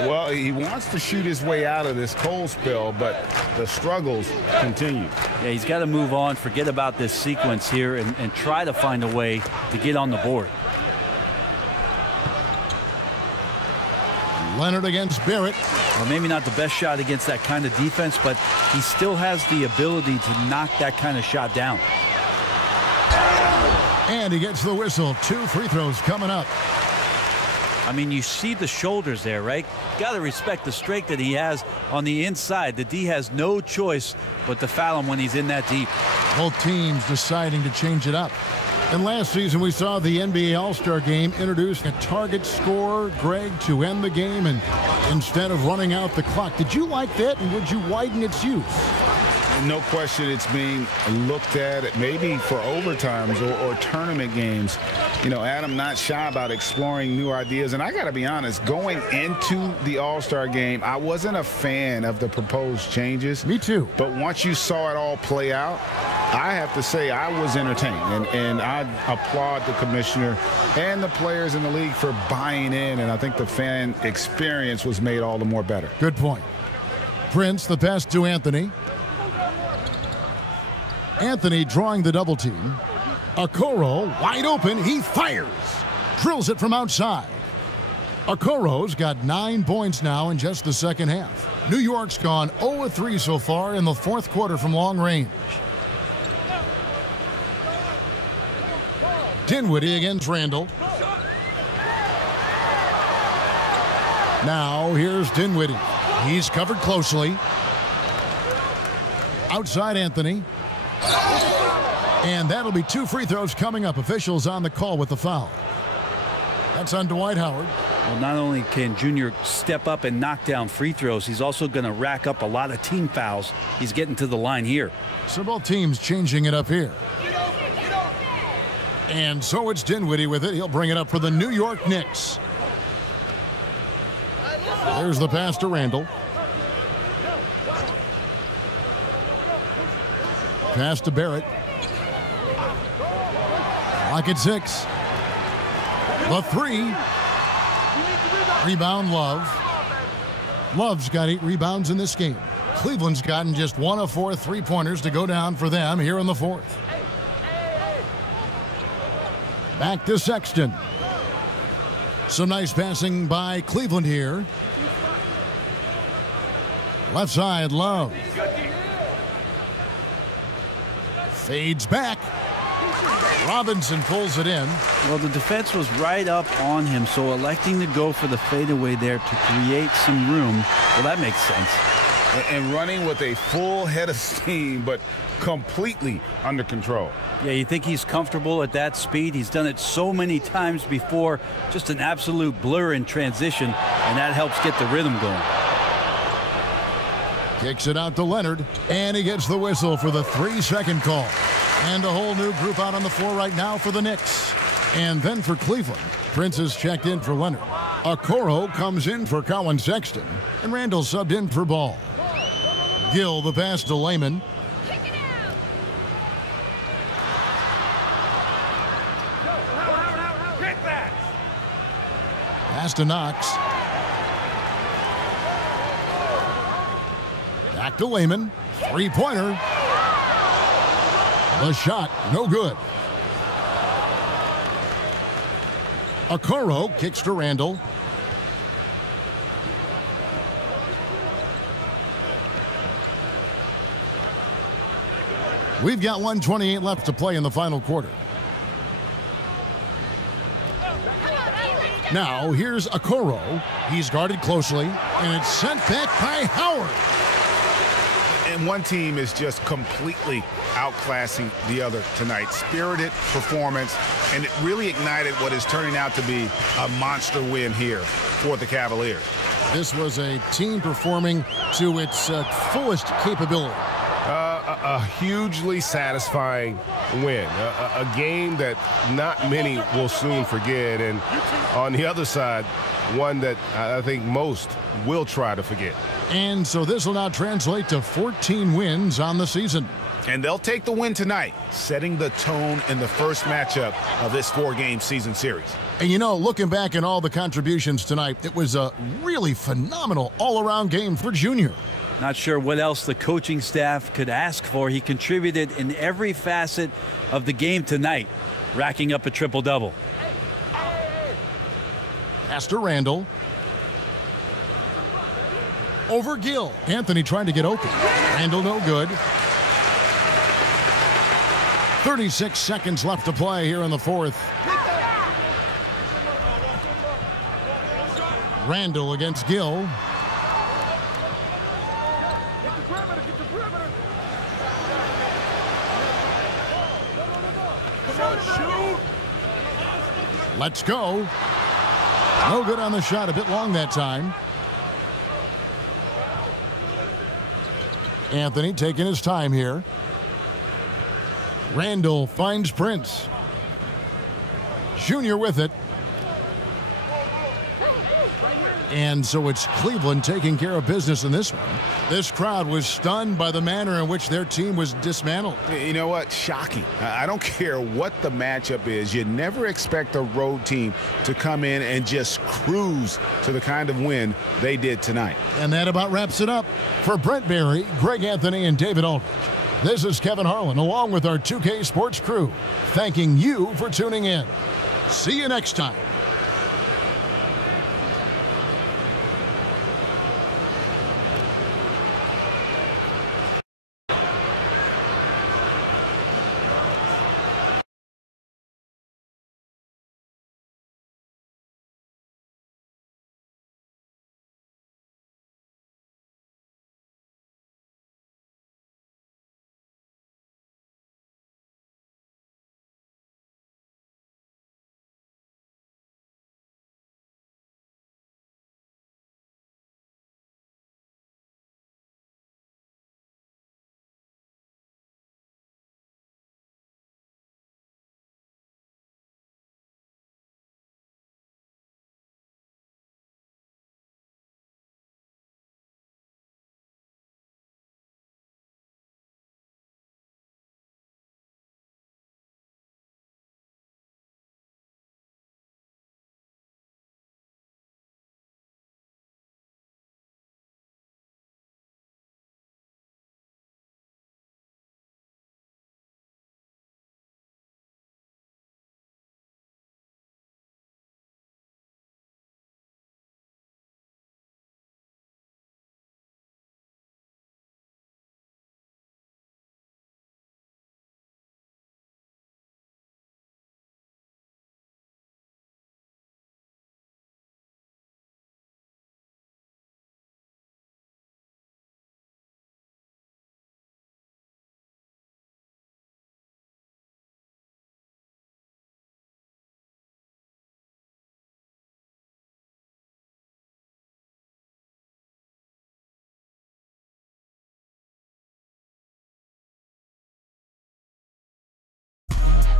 Well, he wants to shoot his way out of this cold spell, but the struggles continue. Yeah, he's got to move on, forget about this sequence here, and try to find a way to get on the board. Leonard against Barrett. Well, maybe not the best shot against that kind of defense, but he still has the ability to knock that kind of shot down. And he gets the whistle. 2 free throws coming up. I mean, you see the shoulders there, right? Got to respect the strength that he has on the inside. The D has no choice but to foul him when he's in that deep. Both teams deciding to change it up. And last season, we saw the NBA All-Star Game introduce a target scorer, Greg, to end the game, and instead of running out the clock. Did you like that, and would you widen its use? No question it's being looked at maybe for overtimes or tournament games. You know, Adam not shy about exploring new ideas. And I got to be honest, going into the All-Star game, I wasn't a fan of the proposed changes. Me too. But once you saw it all play out, I have to say I was entertained. And I applaud the commissioner and the players in the league for buying in. And I think the fan experience was made all the more better. Good point. Prince, the pass to Anthony. Anthony drawing the double team. Okoro wide open. He fires. Drills it from outside. Okoro's got 9 points now in just the second half. New York's gone 0-3 so far in the fourth quarter from long range. Dinwiddie against Randall. Now here's Dinwiddie. He's covered closely. Outside Anthony. And that'll be 2 free throws coming up. Officials on the call with the foul. That's on Dwight Howard. Well, not only can Junior step up and knock down free throws, he's also going to rack up a lot of team fouls. He's getting to the line here. So both teams changing it up here. And so it's Dinwiddie with it. He'll bring it up for the New York Knicks. There's the pass to Randall. Pass to Barrett. Clock at 6. The 3. Rebound, Love. Love's got 8 rebounds in this game. Cleveland's gotten just 1 of 4 3-pointers to go down for them here in the fourth. Back to Sexton. Some nice passing by Cleveland here. Left side, Love. Fades back. Robinson pulls it in. Well, the defense was right up on him, so electing to go for the fadeaway there to create some room, well, that makes sense. And running with a full head of steam, but completely under control. Yeah, you think he's comfortable at that speed? He's done it so many times before. Just an absolute blur in transition, and that helps get the rhythm going. Kicks it out to Leonard, and he gets the whistle for the 3-second call. And a whole new group out on the floor right now for the Knicks. And then for Cleveland, Prince is checked in for Leonard. Okoro comes in for Colin Sexton, and Randall subbed in for Ball. Gill the pass to Layman. Pass to Knox. Back to Layman. 3-pointer. The shot, no good. Okoro kicks to Randall. We've got 1:28 left to play in the final quarter. Now, here's Okoro. He's guarded closely, and it's sent back by Howard. And one team is just completely outclassing the other tonight. Spirited performance, and it really ignited what is turning out to be a monster win here for the Cavaliers. This was a team performing to its fullest capability. A hugely satisfying win. A game that not many will soon forget. And on the other side, one that I think most will try to forget. And so this will now translate to 14 wins on the season. And they'll take the win tonight, setting the tone in the first matchup of this 4-game season series. And you know, looking back at all the contributions tonight, it was a really phenomenal all-around game for Junior. Not sure what else the coaching staff could ask for. He contributed in every facet of the game tonight, racking up a triple-double. Pass to Randall. Over Gill. Anthony trying to get open. Randall no good. 36 seconds left to play here in the fourth. Randall against Gill. Let's go. No good on the shot. A bit long that time. Anthony taking his time here. Randall finds Prince. Junior with it. And so it's Cleveland taking care of business in this one. This crowd was stunned by the manner in which their team was dismantled. You know what? Shocking. I don't care what the matchup is. You never expect a road team to come in and just cruise to the kind of win they did tonight. And that about wraps it up. For Brent Barry, Greg Anthony, and David Aldridge, this is Kevin Harlan along with our 2K Sports crew, thanking you for tuning in. See you next time.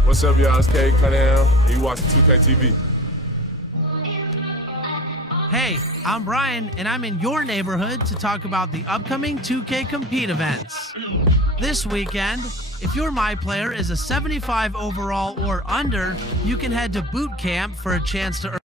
What's up, y'all? It's Cade Cunningham. You watching 2K TV. Hey, I'm Brian, and I'm in your neighborhood to talk about the upcoming 2K Compete events. This weekend, if your My Player is a 75 overall or under, you can head to Boot Camp for a chance to earn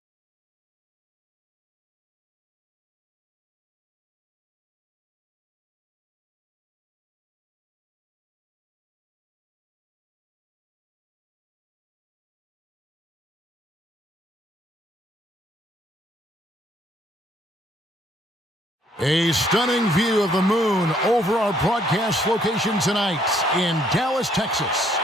a stunning view of the moon over our broadcast location tonight in Dallas, Texas.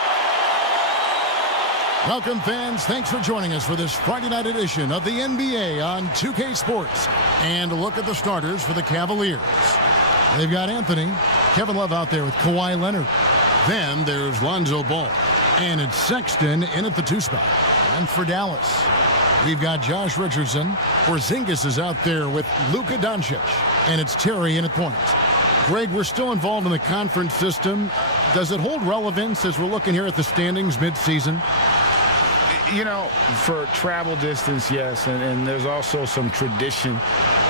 Welcome, fans. Thanks for joining us for this Friday night edition of the NBA on 2K Sports. And a look at the starters for the Cavaliers. They've got Anthony, Kevin Love out there with Kawhi Leonard. Then there's Lonzo Ball. And it's Sexton in at the 2 spot. And for Dallas, we've got Josh Richardson. Porzingis is out there with Luka Doncic. And it's Terry in at point. Greg, we're still involved in the conference system. Does it hold relevance as we're looking here at the standings mid-season? You know, for travel distance, yes, and there's also some tradition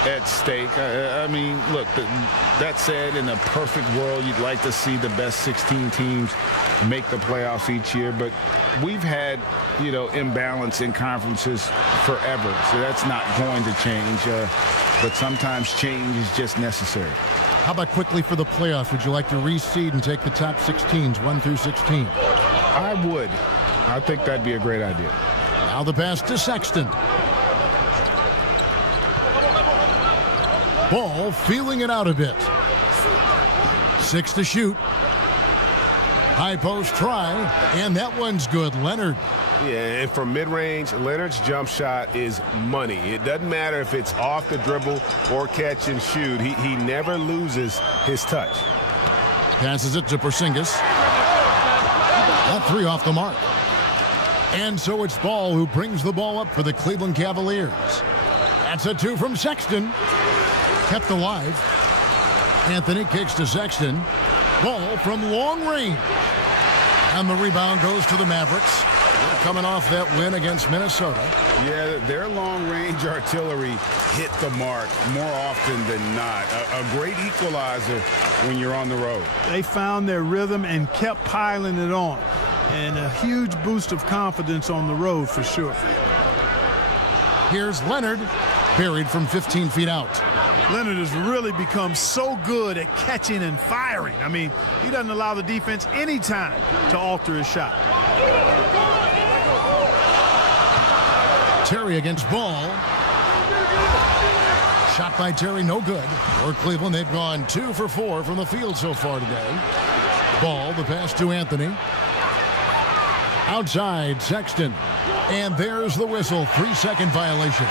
at stake. I mean, look, that said, in a perfect world, you'd like to see the best 16 teams make the playoffs each year, but we've had, you know, imbalance in conferences forever, so that's not going to change, but sometimes change is just necessary. How about quickly for the playoffs? Would you like to reseed and take the top 6 teams, 1 through 16? I would. I think that'd be a great idea. Now the pass to Sexton. Ball feeling it out a bit. 6 to shoot. High post try, and that one's good. Leonard. Yeah, and from mid-range, Leonard's jump shot is money. It doesn't matter if it's off the dribble or catch and shoot. He never loses his touch. Passes it to Porzingis. That 3 off the mark. And so it's Ball who brings the ball up for the Cleveland Cavaliers. That's a 2 from Sexton. Kept alive. Anthony kicks to Sexton. Ball from long range. And the rebound goes to the Mavericks. They're coming off that win against Minnesota. Yeah, their long-range artillery hit the mark more often than not. A great equalizer when you're on the road. They found their rhythm and kept piling it on. And a huge boost of confidence on the road for sure. Here's Leonard, buried from 15 feet out. Leonard has really become so good at catching and firing. I mean, he doesn't allow the defense any time to alter his shot. Terry against Ball. Shot by Terry, no good. For Cleveland, they've gone 2 for 4 from the field so far today. Ball, the pass to Anthony. Outside, Sexton. And there's the whistle. 3-second violation.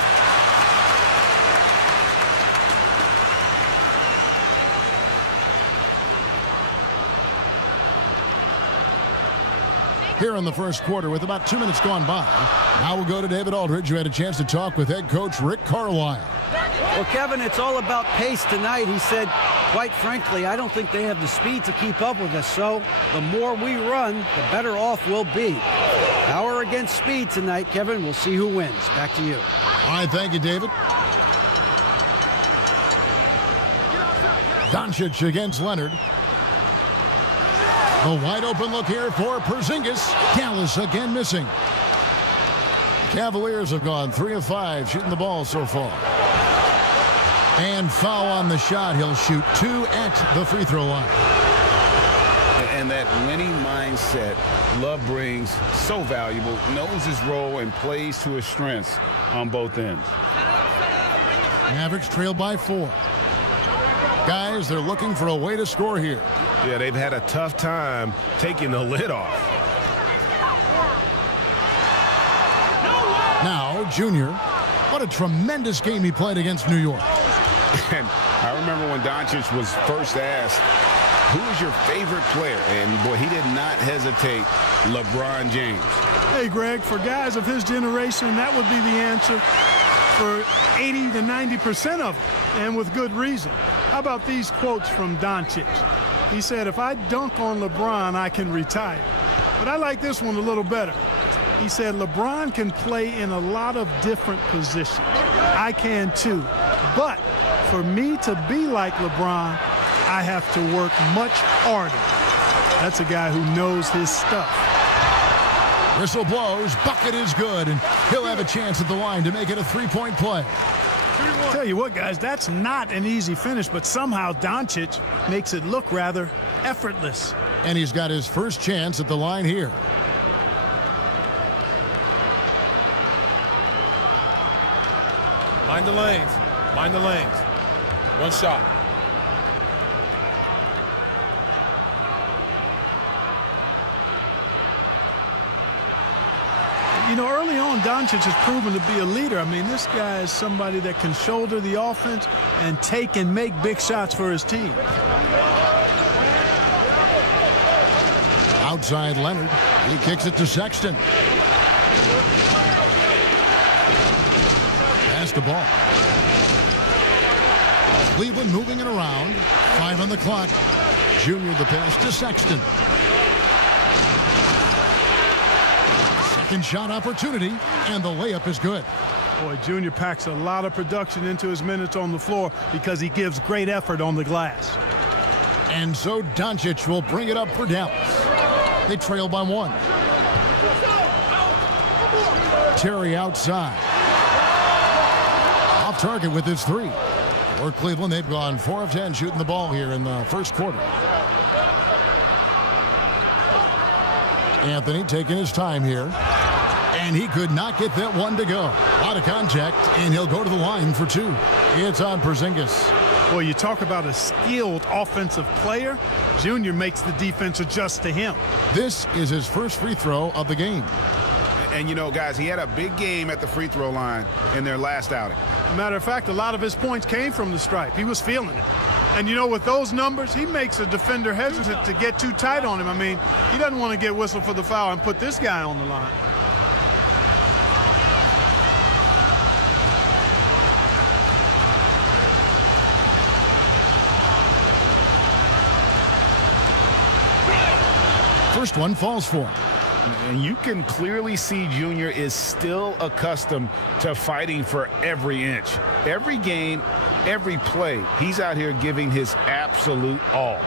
Here in the first quarter with about 2 minutes gone by. Now we'll go to David Aldridge, who had a chance to talk with head coach Rick Carlisle. Well, Kevin, it's all about pace tonight. He said, quite frankly, I don't think they have the speed to keep up with us. So the more we run, the better off we'll be. Power against speed tonight, Kevin. We'll see who wins. Back to you. All right, thank you, David. Doncic against Leonard. The wide open look here for Porzingis. Dallas again missing. Cavaliers have gone 3 of 5 shooting the ball so far. And foul on the shot. He'll shoot 2 at the free throw line. And that winning mindset Love brings, so valuable, knows his role and plays to his strengths on both ends. Mavericks trail by 4. Guys, they're looking for a way to score here. Yeah, they've had a tough time taking the lid off. Now, Junior, what a tremendous game he played against New York. And I remember when Doncic was first asked, who is your favorite player? And, boy, he did not hesitate. LeBron James. Hey, Greg, for guys of his generation, that would be the answer for 80 to 90% of them, and with good reason. How about these quotes from Doncic? He said, if I dunk on LeBron, I can retire. But I like this one a little better. He said, LeBron can play in a lot of different positions. I can too. But for me to be like LeBron, I have to work much harder. That's a guy who knows his stuff. Whistle blows, bucket is good, and he'll have a chance at the line to make it a 3-point play. Tell you what, guys, that's not an easy finish, but somehow Doncic makes it look rather effortless. And he's got his first chance at the line here. Mind the lanes. Mind the lanes. One shot. You know, early on, Doncic has proven to be a leader. I mean, this guy is somebody that can shoulder the offense and take and make big shots for his team. Outside Leonard. He kicks it to Sexton. Pass the ball. Cleveland moving it around. 5 on the clock. Junior the pass to Sexton. Second shot opportunity, and the layup is good. Boy, Junior packs a lot of production into his minutes on the floor because he gives great effort on the glass. And so Doncic will bring it up for Dallas. They trail by 1. Terry outside. Off target with his 3. For Cleveland, they've gone 4 of 10 shooting the ball here in the first quarter. Anthony taking his time here. And he could not get that one to go. A lot of contact, and he'll go to the line for 2. It's on Porzingis. Boy, you talk about a skilled offensive player. Junior makes the defense adjust to him. This is his first free throw of the game. And, you know, guys, he had a big game at the free throw line in their last outing. Matter of fact, a lot of his points came from the stripe. He was feeling it. And, you know, with those numbers, he makes a defender hesitant to get too tight on him. I mean, he doesn't want to get whistled for the foul and put this guy on the line. first one falls for him. And you can clearly see Junior is still accustomed to fighting for every inch. Every game, every play, he's out here giving his absolute all.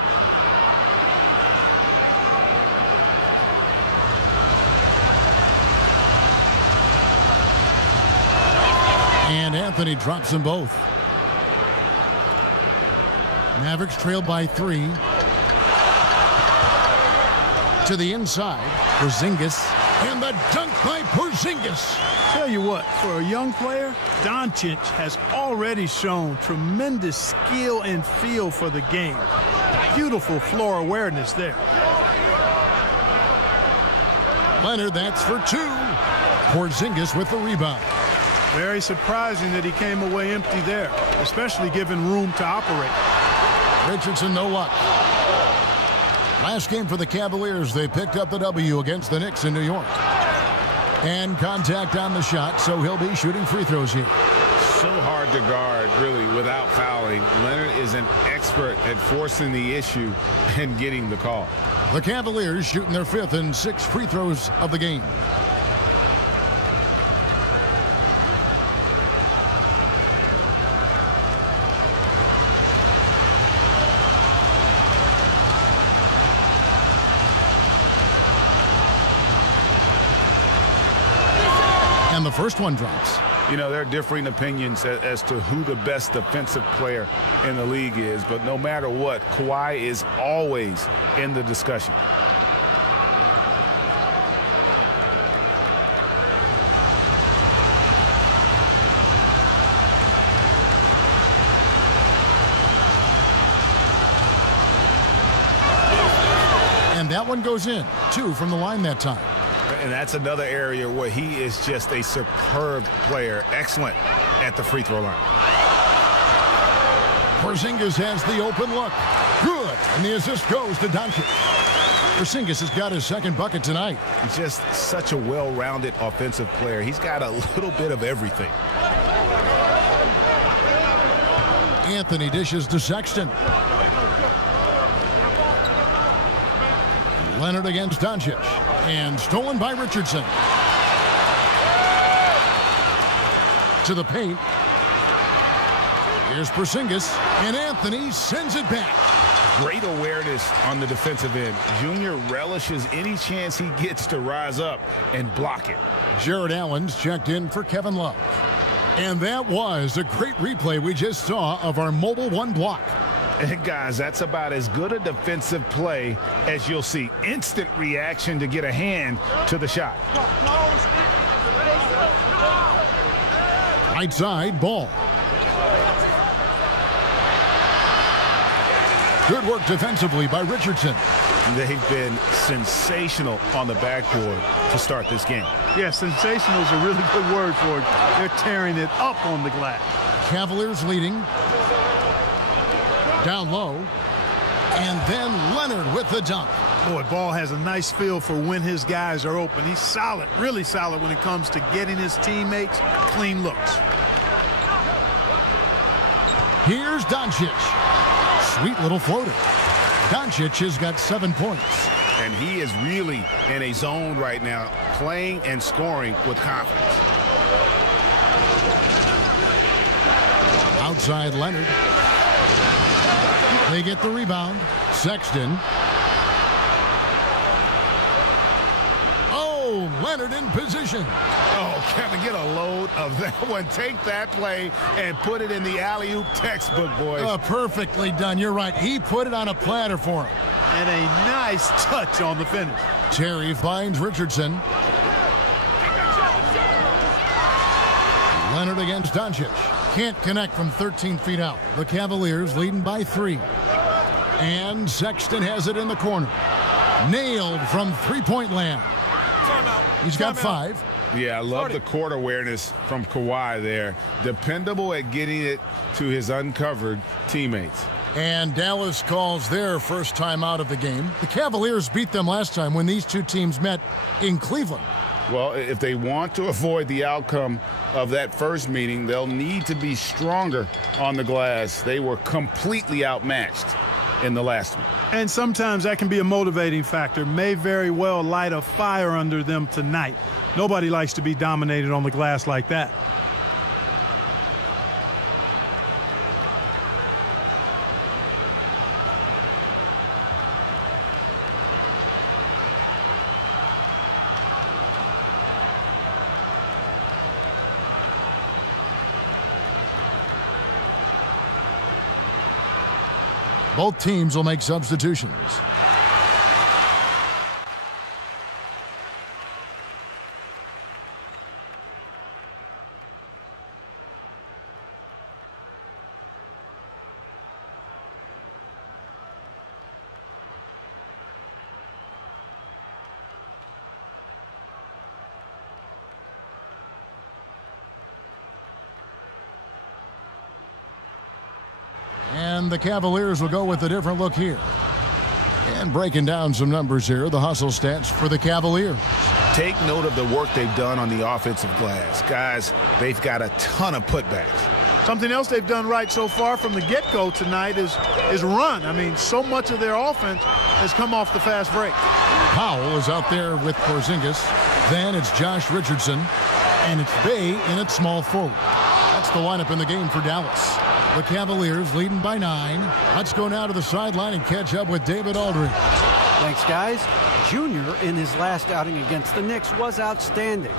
And Anthony drops them both. Mavericks trail by 3. To the inside, Porzingis. And the dunk by Porzingis. Tell you what, for a young player, Doncic has already shown tremendous skill and feel for the game. Beautiful floor awareness there. Leonard, that's for 2. Porzingis with the rebound. Very surprising that he came away empty there, especially given room to operate. Richardson, no luck. Last game for the Cavaliers, they picked up the W against the Knicks in New York. And contact on the shot, so he'll be shooting free throws here. So hard to guard, really, without fouling. Leonard is an expert at forcing the issue and getting the call. The Cavaliers shooting their 5th and 6th free throws of the game. And the first one drops. You know, there are differing opinions as to who the best defensive player in the league is, but no matter what, Kawhi is always in the discussion. And that one goes in. 2 from the line that time. And that's another area where he is just a superb player. Excellent at the free throw line. Porzingis has the open look. Good. And the assist goes to Doncic. Porzingis has got his 2nd bucket tonight. He's just such a well-rounded offensive player. He's got a little bit of everything. Anthony dishes to Sexton. Leonard against Doncic. And stolen by Richardson. To the paint. Here's Porzingis. And Anthony sends it back. Great awareness on the defensive end. Junior relishes any chance he gets to rise up and block it. Jared Allen's checked in for Kevin Love. And that was a great replay we just saw of our Mobile One block. And guys, that's about as good a defensive play as you'll see. Instant reaction to get a hand to the shot. Right side, Ball. Good work defensively by Richardson. They've been sensational on the backboard to start this game. Yeah, sensational is a really good word for it. They're tearing it up on the glass. Cavaliers leading. Down low. And then Leonard with the dunk. Boy, Ball has a nice feel for when his guys are open. He's solid, really solid when it comes to getting his teammates clean looks. Here's Doncic. Sweet little floater. Doncic has got 7 points. And he is really in a zone right now, playing and scoring with confidence. Outside Leonard. They get the rebound. Sexton. Oh, Leonard in position. Oh, Kevin, get a load of that one. Take that play and put it in the alley-oop textbook, boys. Perfectly done. You're right. He put it on a platter for him. And a nice touch on the finish. Terry finds Richardson. Leonard against Doncic. Can't connect from 13 feet out. The Cavaliers leading by 3. And Sexton has it in the corner. Nailed from three-point land. He's got 5. Yeah, I love the court awareness from Kawhi there. Dependable at getting it to his uncovered teammates. And Dallas calls their first time out of the game. The Cavaliers beat them last time when these two teams met in Cleveland. Well, if they want to avoid the outcome of that first meeting, they'll need to be stronger on the glass. They were completely outmatched. in the last one. And sometimes that can be a motivating factor. May very well light a fire under them tonight. Nobody likes to be dominated on the glass like that. Both teams will make substitutions. And the Cavaliers will go with a different look here. And breaking down some numbers here, the hustle stats for the Cavaliers. Take note of the work they've done on the offensive glass. Guys, they've got a ton of putbacks. Something else they've done right so far from the get-go tonight is run. I mean, so much of their offense has come off the fast break. Powell is out there with Porzingis. Then it's Josh Richardson. And it's Bey in at small forward. That's the lineup in the game for Dallas. The Cavaliers leading by 9. Let's go now to the sideline and catch up with David Aldridge. Thanks, guys. Junior in his last outing against the Knicks was outstanding.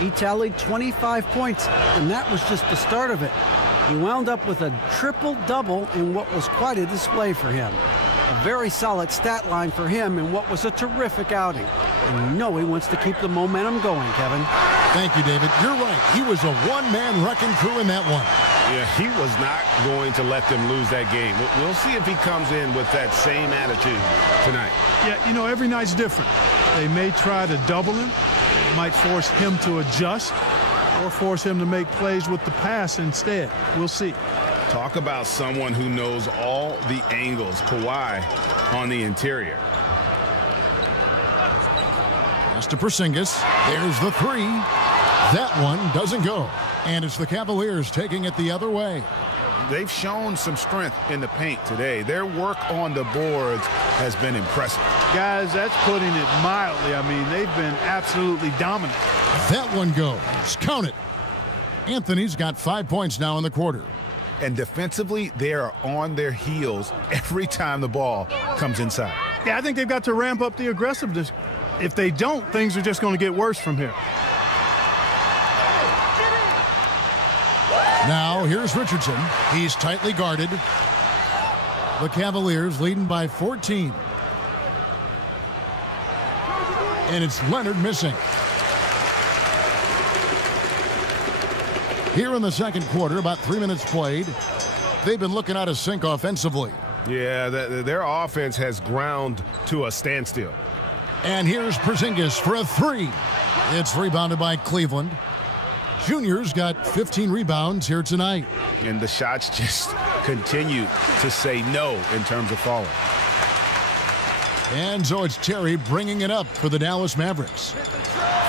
He tallied 25 points, and that was just the start of it. He wound up with a triple-double in what was quite a display for him. A very solid stat line for him in what was a terrific outing. And you know he wants to keep the momentum going, Kevin. Thank you, David. You're right. He was a one-man wrecking crew in that one. Yeah, he was not going to let them lose that game. We'll see if he comes in with that same attitude tonight. Yeah, you know, every night's different. They may try to double him. It might force him to adjust or force him to make plays with the pass instead. We'll see. Talk about someone who knows all the angles. Kawhi on the interior. Pass to Porzingis. There's the 3. That one doesn't go. And it's the Cavaliers taking it the other way. They've shown some strength in the paint today. Their work on the boards has been impressive. Guys, that's putting it mildly. I mean, they've been absolutely dominant. That one goes. Count it. Anthony's got 5 points now in the quarter. And defensively, they are on their heels every time the ball comes inside. Yeah, I think they've got to ramp up the aggressiveness. If they don't, things are just going to get worse from here. Now, here's Richardson. He's tightly guarded. The Cavaliers leading by 14. And it's Leonard missing. Here in the second quarter, about 3 minutes played, they've been looking out of sync offensively. Yeah, their offense has ground to a standstill. And here's Porzingis for a 3. It's rebounded by Cleveland. Junior's got 15 rebounds here tonight. And the shots just continue to say no in terms of falling. And so it's Terry bringing it up for the Dallas Mavericks.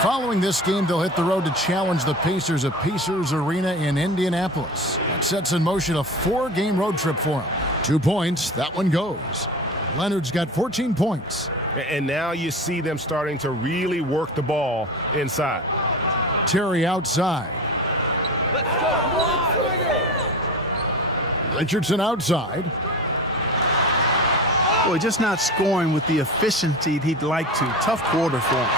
Following this game, they'll hit the road to challenge the Pacers at Pacers Arena in Indianapolis. That sets in motion a 4-game road trip for them. 2 points, that one goes. Leonard's got 14 points. And now you see them starting to really work the ball inside. Terry outside. Richardson outside. Boy, just not scoring with the efficiency he'd like to. Tough quarter for him.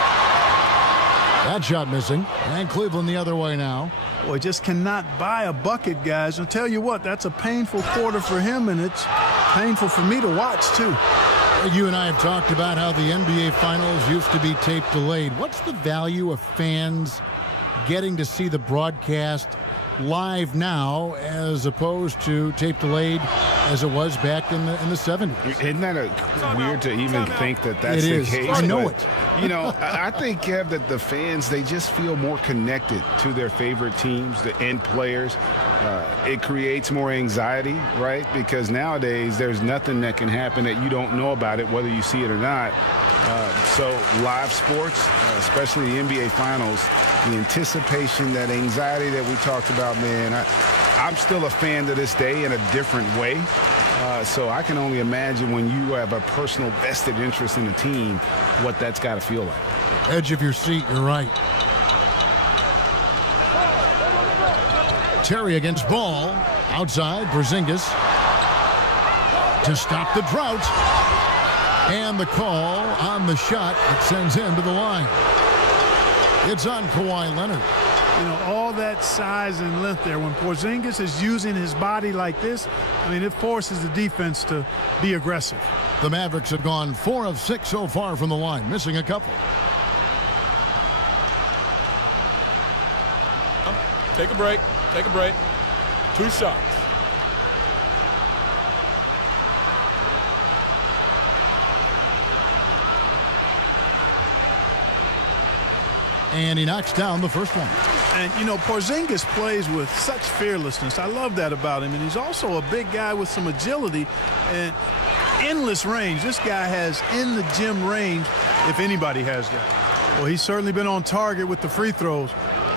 That shot missing. And Cleveland the other way now. Boy, just cannot buy a bucket, guys. I'll tell you what, that's a painful quarter for him, and it's painful for me to watch, too. You and I have talked about how the NBA Finals used to be tape delayed. What's the value of fans getting to see the broadcast live now as opposed to tape delayed as it was back in the 70s? Isn't that weird to even think that that's the case? I know it. You know, I think, Kev, that the fans, they just feel more connected to their favorite teams, the end players. It creates more anxiety, right? Because nowadays there's nothing that can happen that you don't know about it, whether you see it or not. So live sports, especially the NBA Finals, the anticipation, that anxiety that we talked about, man, I'm still a fan to this day in a different way. So I can only imagine when you have a personal vested interest in the team, what that's got to feel like. Edge of your seat, you're right. Terry against Ball. Outside, Porzingis to stop the drought. And the call on the shot that sends him to the line. It's on Kawhi Leonard. You know, all that size and length there. When Porzingis is using his body like this, I mean, it forces the defense to be aggressive. The Mavericks have gone 4 of 6 so far from the line, missing a couple. Take a break. Take a break. 2 shots. And he knocks down the first one. And, you know, Porzingis plays with such fearlessness. I love that about him. And he's also a big guy with some agility and endless range. This guy has in the gym range if anybody has that. Well, he's certainly been on target with the free throws.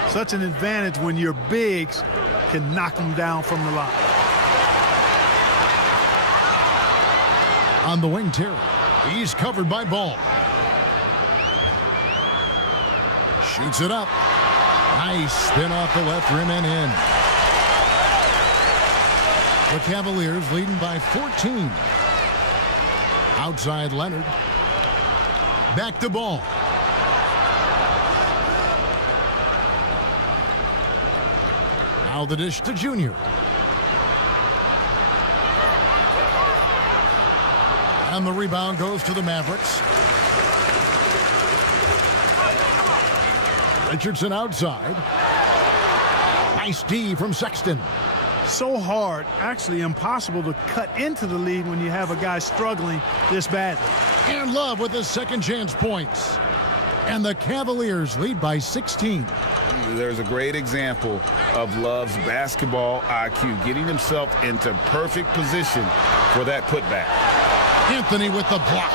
Such an advantage when your bigs can knock them down from the line. On the wing, Terry. He's covered by Ball. Shoots it up. Nice spin off the left rim and in. The Cavaliers leading by 14. Outside Leonard. Back to Ball. Now the dish to Junior. And the rebound goes to the Mavericks. Richardson outside. Nice D from Sexton. So hard, actually impossible to cut into the lead when you have a guy struggling this badly. And Love with his second chance points. And the Cavaliers lead by 16. There's a great example of Love's basketball IQ, getting himself into perfect position for that putback. Anthony with the block.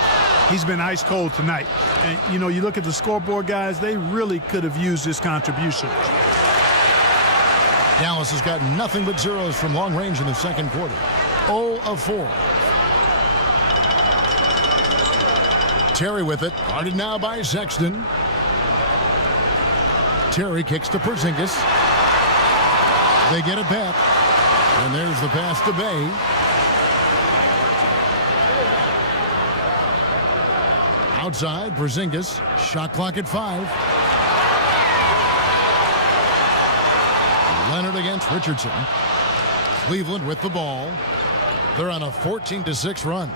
He's been ice cold tonight. And, you know, you look at the scoreboard, guys, they really could have used this contribution. Dallas has got nothing but zeros from long range in the second quarter. 0 of 4. Terry with it. Guarded now by Sexton. Terry kicks to Porzingis. They get it back. And there's the pass to Bay. Outside, Porzingis. Shot clock at 5. Leonard against Richardson. Cleveland with the ball. They're on a 14-6 run.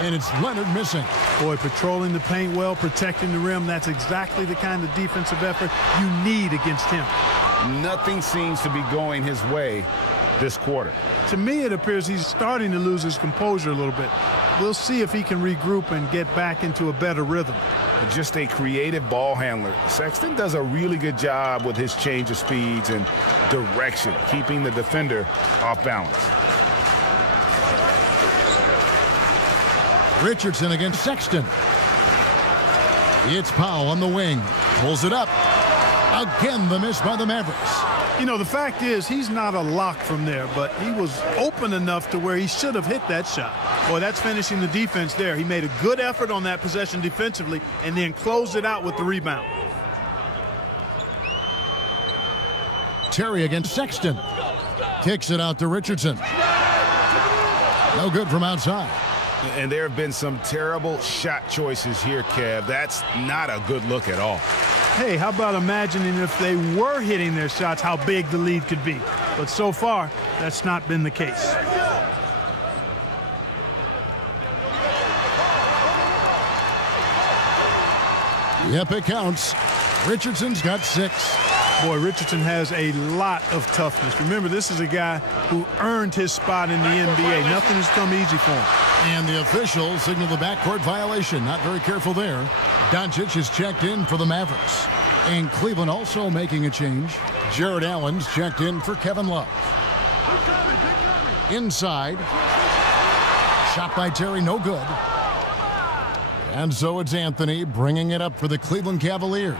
And it's Leonard missing. Boy, patrolling the paint well, protecting the rim. That's exactly the kind of defensive effort you need against him. Nothing seems to be going his way this quarter. To me, it appears he's starting to lose his composure a little bit. We'll see if he can regroup and get back into a better rhythm. Just a creative ball handler. Sexton does a really good job with his change of speeds and direction, keeping the defender off balance. Richardson against Sexton. It's Powell on the wing. Pulls it up. Again, the miss by the Mavericks. You know, the fact is he's not a lock from there, but he was open enough to where he should have hit that shot. Boy, that's finishing the defense there. He made a good effort on that possession defensively and then closed it out with the rebound. Terry against Sexton. Kicks it out to Richardson. No good from outside. And there have been some terrible shot choices here, Kev. That's not a good look at all. Hey, how about imagining if they were hitting their shots, how big the lead could be. But so far, that's not been the case. Yep, it counts. Richardson's got 6. Boy, Richardson has a lot of toughness. Remember, this is a guy who earned his spot in the NBA. Nothing has come easy for him. And the officials signal the backcourt violation. Not very careful there. Doncic is checked in for the Mavericks. And Cleveland also making a change. Jared Allen's checked in for Kevin Love. Inside. Shot by Terry, no good. And so it's Anthony bringing it up for the Cleveland Cavaliers.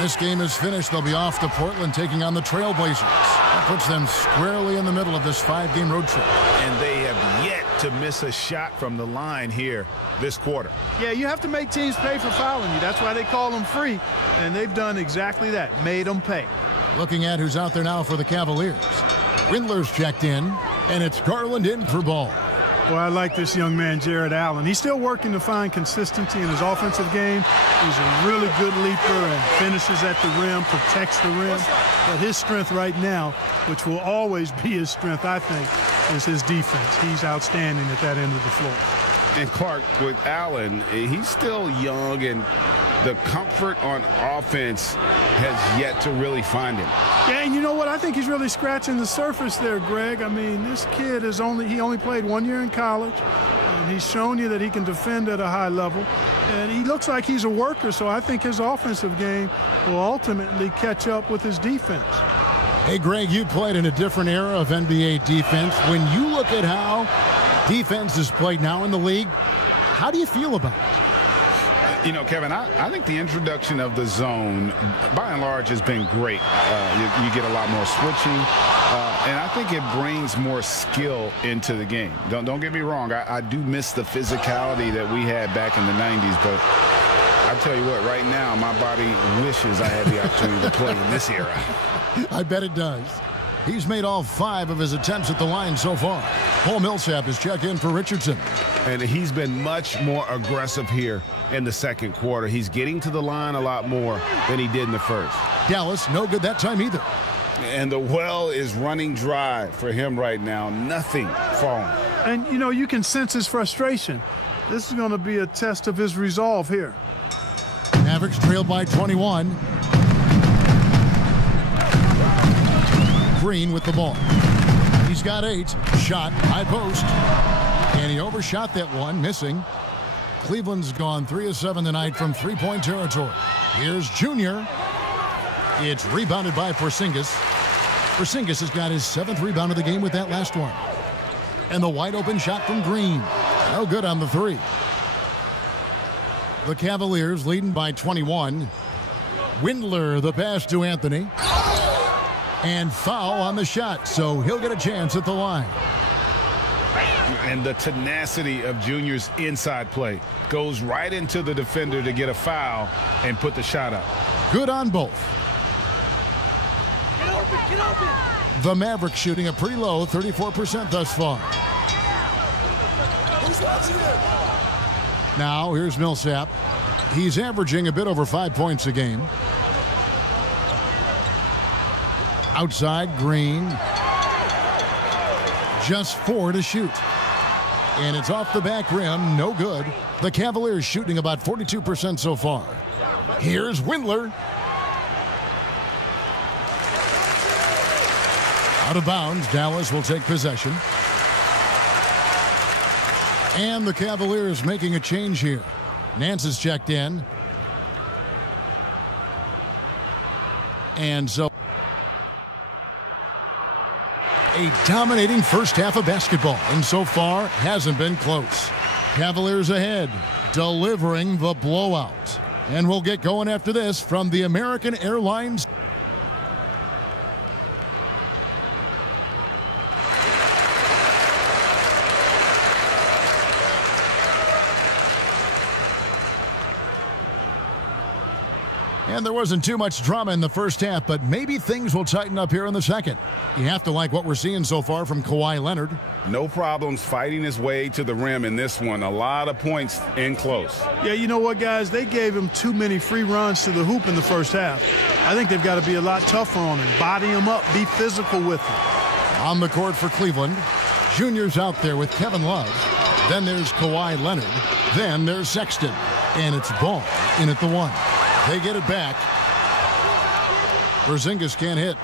This game is finished. They'll be off to Portland taking on the Trailblazers. That puts them squarely in the middle of this 5-game road trip. And they have yet to miss a shot from the line here this quarter. Yeah, you have to make teams pay for fouling you. That's why they call them free. And they've done exactly that, made them pay. Looking at who's out there now for the Cavaliers. Windler's checked in, and it's Garland in for ball. Well, I like this young man, Jared Allen. He's still working to find consistency in his offensive game. He's a really good leaper and finishes at the rim, protects the rim. But his strength right now, which will always be his strength, I think, is his defense. He's outstanding at that end of the floor. And Clark, with Allen, he's still young, and the comfort on offense has yet to really find him. Yeah, and you know what? I think he's really scratching the surface there, Greg. I mean, this kid he only played 1 year in college. He's shown you that he can defend at a high level. And he looks like he's a worker, so I think his offensive game will ultimately catch up with his defense. Hey, Greg, you played in a different era of NBA defense. When you look at how defense is played now in the league, how do you feel about it? You know, Kevin, I think the introduction of the zone, by and large, has been great. You get a lot more switching, and I think it brings more skill into the game. Don't get me wrong. I do miss the physicality that we had back in the 90s, but I tell you what, right now, my body wishes I had the opportunity to play in this era. I bet it does. He's made all 5 of his attempts at the line so far. Paul Millsap is checked in for Richardson. And he's been much more aggressive here in the second quarter. He's getting to the line a lot more than he did in the first. Dallas, no good that time either. And the well is running dry for him right now. Nothing falling. And, you know, you can sense his frustration. This is going to be a test of his resolve here. Mavericks trailed by 21. Green with the ball. He's got 8. Shot, high post. And he overshot that one, missing. Cleveland's gone 3 of 7 tonight from 3-point territory. Here's Junior. It's rebounded by Porzingis. Porzingis has got his 7th rebound of the game with that last one. And the wide open shot from Green. No good on the 3. The Cavaliers leading by 21. Windler, the pass to Anthony. And foul on the shot, so he'll get a chance at the line. And the tenacity of Junior's inside play goes right into the defender to get a foul and put the shot up. Good on both. Get open, get open. The Mavericks shooting a pretty low 34% thus far. Who's watching it? Now here's Millsap. He's averaging a bit over 5 points a game. Outside, Green. Just 4 to shoot. And it's off the back rim, no good. The Cavaliers shooting about 42% so far. Here's Windler. Out of bounds, Dallas will take possession. And the Cavaliers making a change here. Nance is checked in. And so a dominating first half of basketball, and so far hasn't been close. Cavaliers ahead, delivering the blowout. And we'll get going after this from the American Airlines. And there wasn't too much drama in the first half, but maybe things will tighten up here in the second. You have to like what we're seeing so far from Kawhi Leonard. No problems fighting his way to the rim in this one. A lot of points in close. Yeah, you know what, guys? They gave him too many free runs to the hoop in the first half. I think they've got to be a lot tougher on him. Body him up. Be physical with him. On the court for Cleveland, Junior's out there with Kevin Love. Then there's Kawhi Leonard. Then there's Sexton. And it's Ball in at the 1. They get it back. Porzingis can't hit.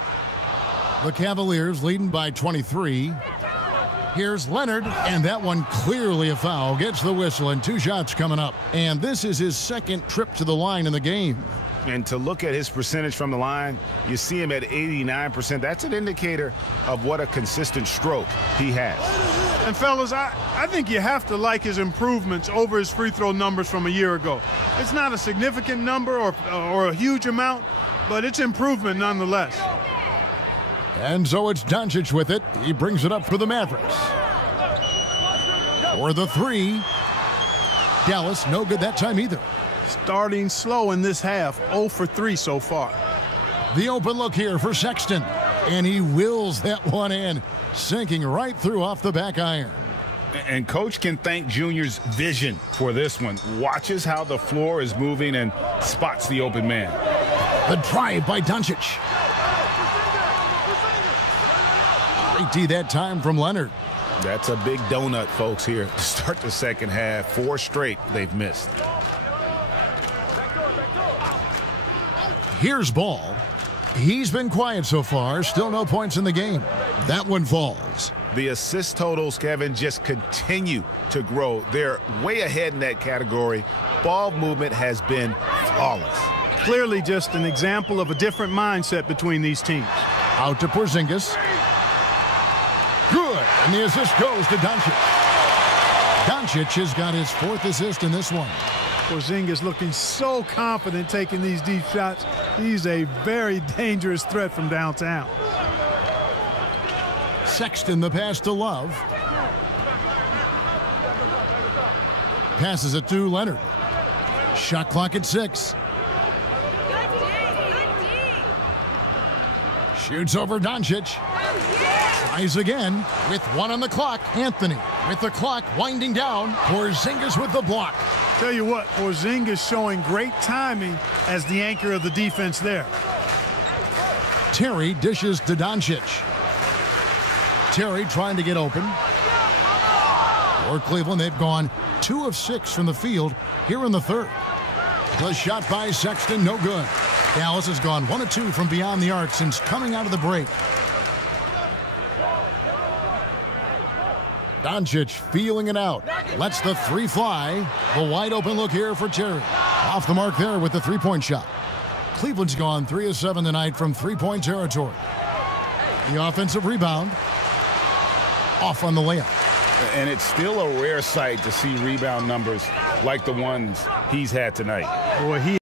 The Cavaliers leading by 23. Here's Leonard, and that one clearly a foul. Gets the whistle, and 2 shots coming up. And this is his second trip to the line in the game. And to look at his percentage from the line, you see him at 89%. That's an indicator of what a consistent stroke he has. And fellas, I think you have to like his improvements over his free throw numbers from a year ago. It's not a significant number or a huge amount, but it's improvement nonetheless. And so it's Doncic with it. He brings it up for the Mavericks. For the three. Dallas, no good that time either. Starting slow in this half, 0 for 3 so far. The open look here for Sexton. And he wills that one in, sinking right through off the back iron. And Coach can thank Junior's vision for this one. Watches how the floor is moving and spots the open man. The drive by Doncic. Great D that time from Leonard. That's a big donut, folks, here to start the second half. 4 straight they've missed. Here's Ball. He's been quiet so far. Still no points in the game. That one falls. The assist totals, Kevin, just continue to grow. They're way ahead in that category. Ball movement has been flawless. Clearly just an example of a different mindset between these teams. Out to Porzingis. Good. And the assist goes to Doncic. Doncic has got his 4th assist in this one. Porzingis looking so confident taking these deep shots. He's a very dangerous threat from downtown. Sexton the pass to Love. Passes it to Leonard. Shot clock at 6. Shoots over Doncic. Tries again with 1 on the clock. Anthony with the clock winding down. Porzingis with the block. Tell you what, Porzingis showing great timing as the anchor of the defense there. Terry dishes to Doncic. Terry trying to get open. For Cleveland, they've gone 2 of 6 from the field here in the third. The shot by Sexton, no good. Dallas has gone 1 of 2 from beyond the arc since coming out of the break. Doncic feeling it out. Lets the 3 fly. The wide open look here for Terry. Off the mark there with the 3-point shot. Cleveland's gone 3 of 7 tonight from 3-point territory. The offensive rebound. Off on the layup. And it's still a rare sight to see rebound numbers like the ones he's had tonight. Boy, he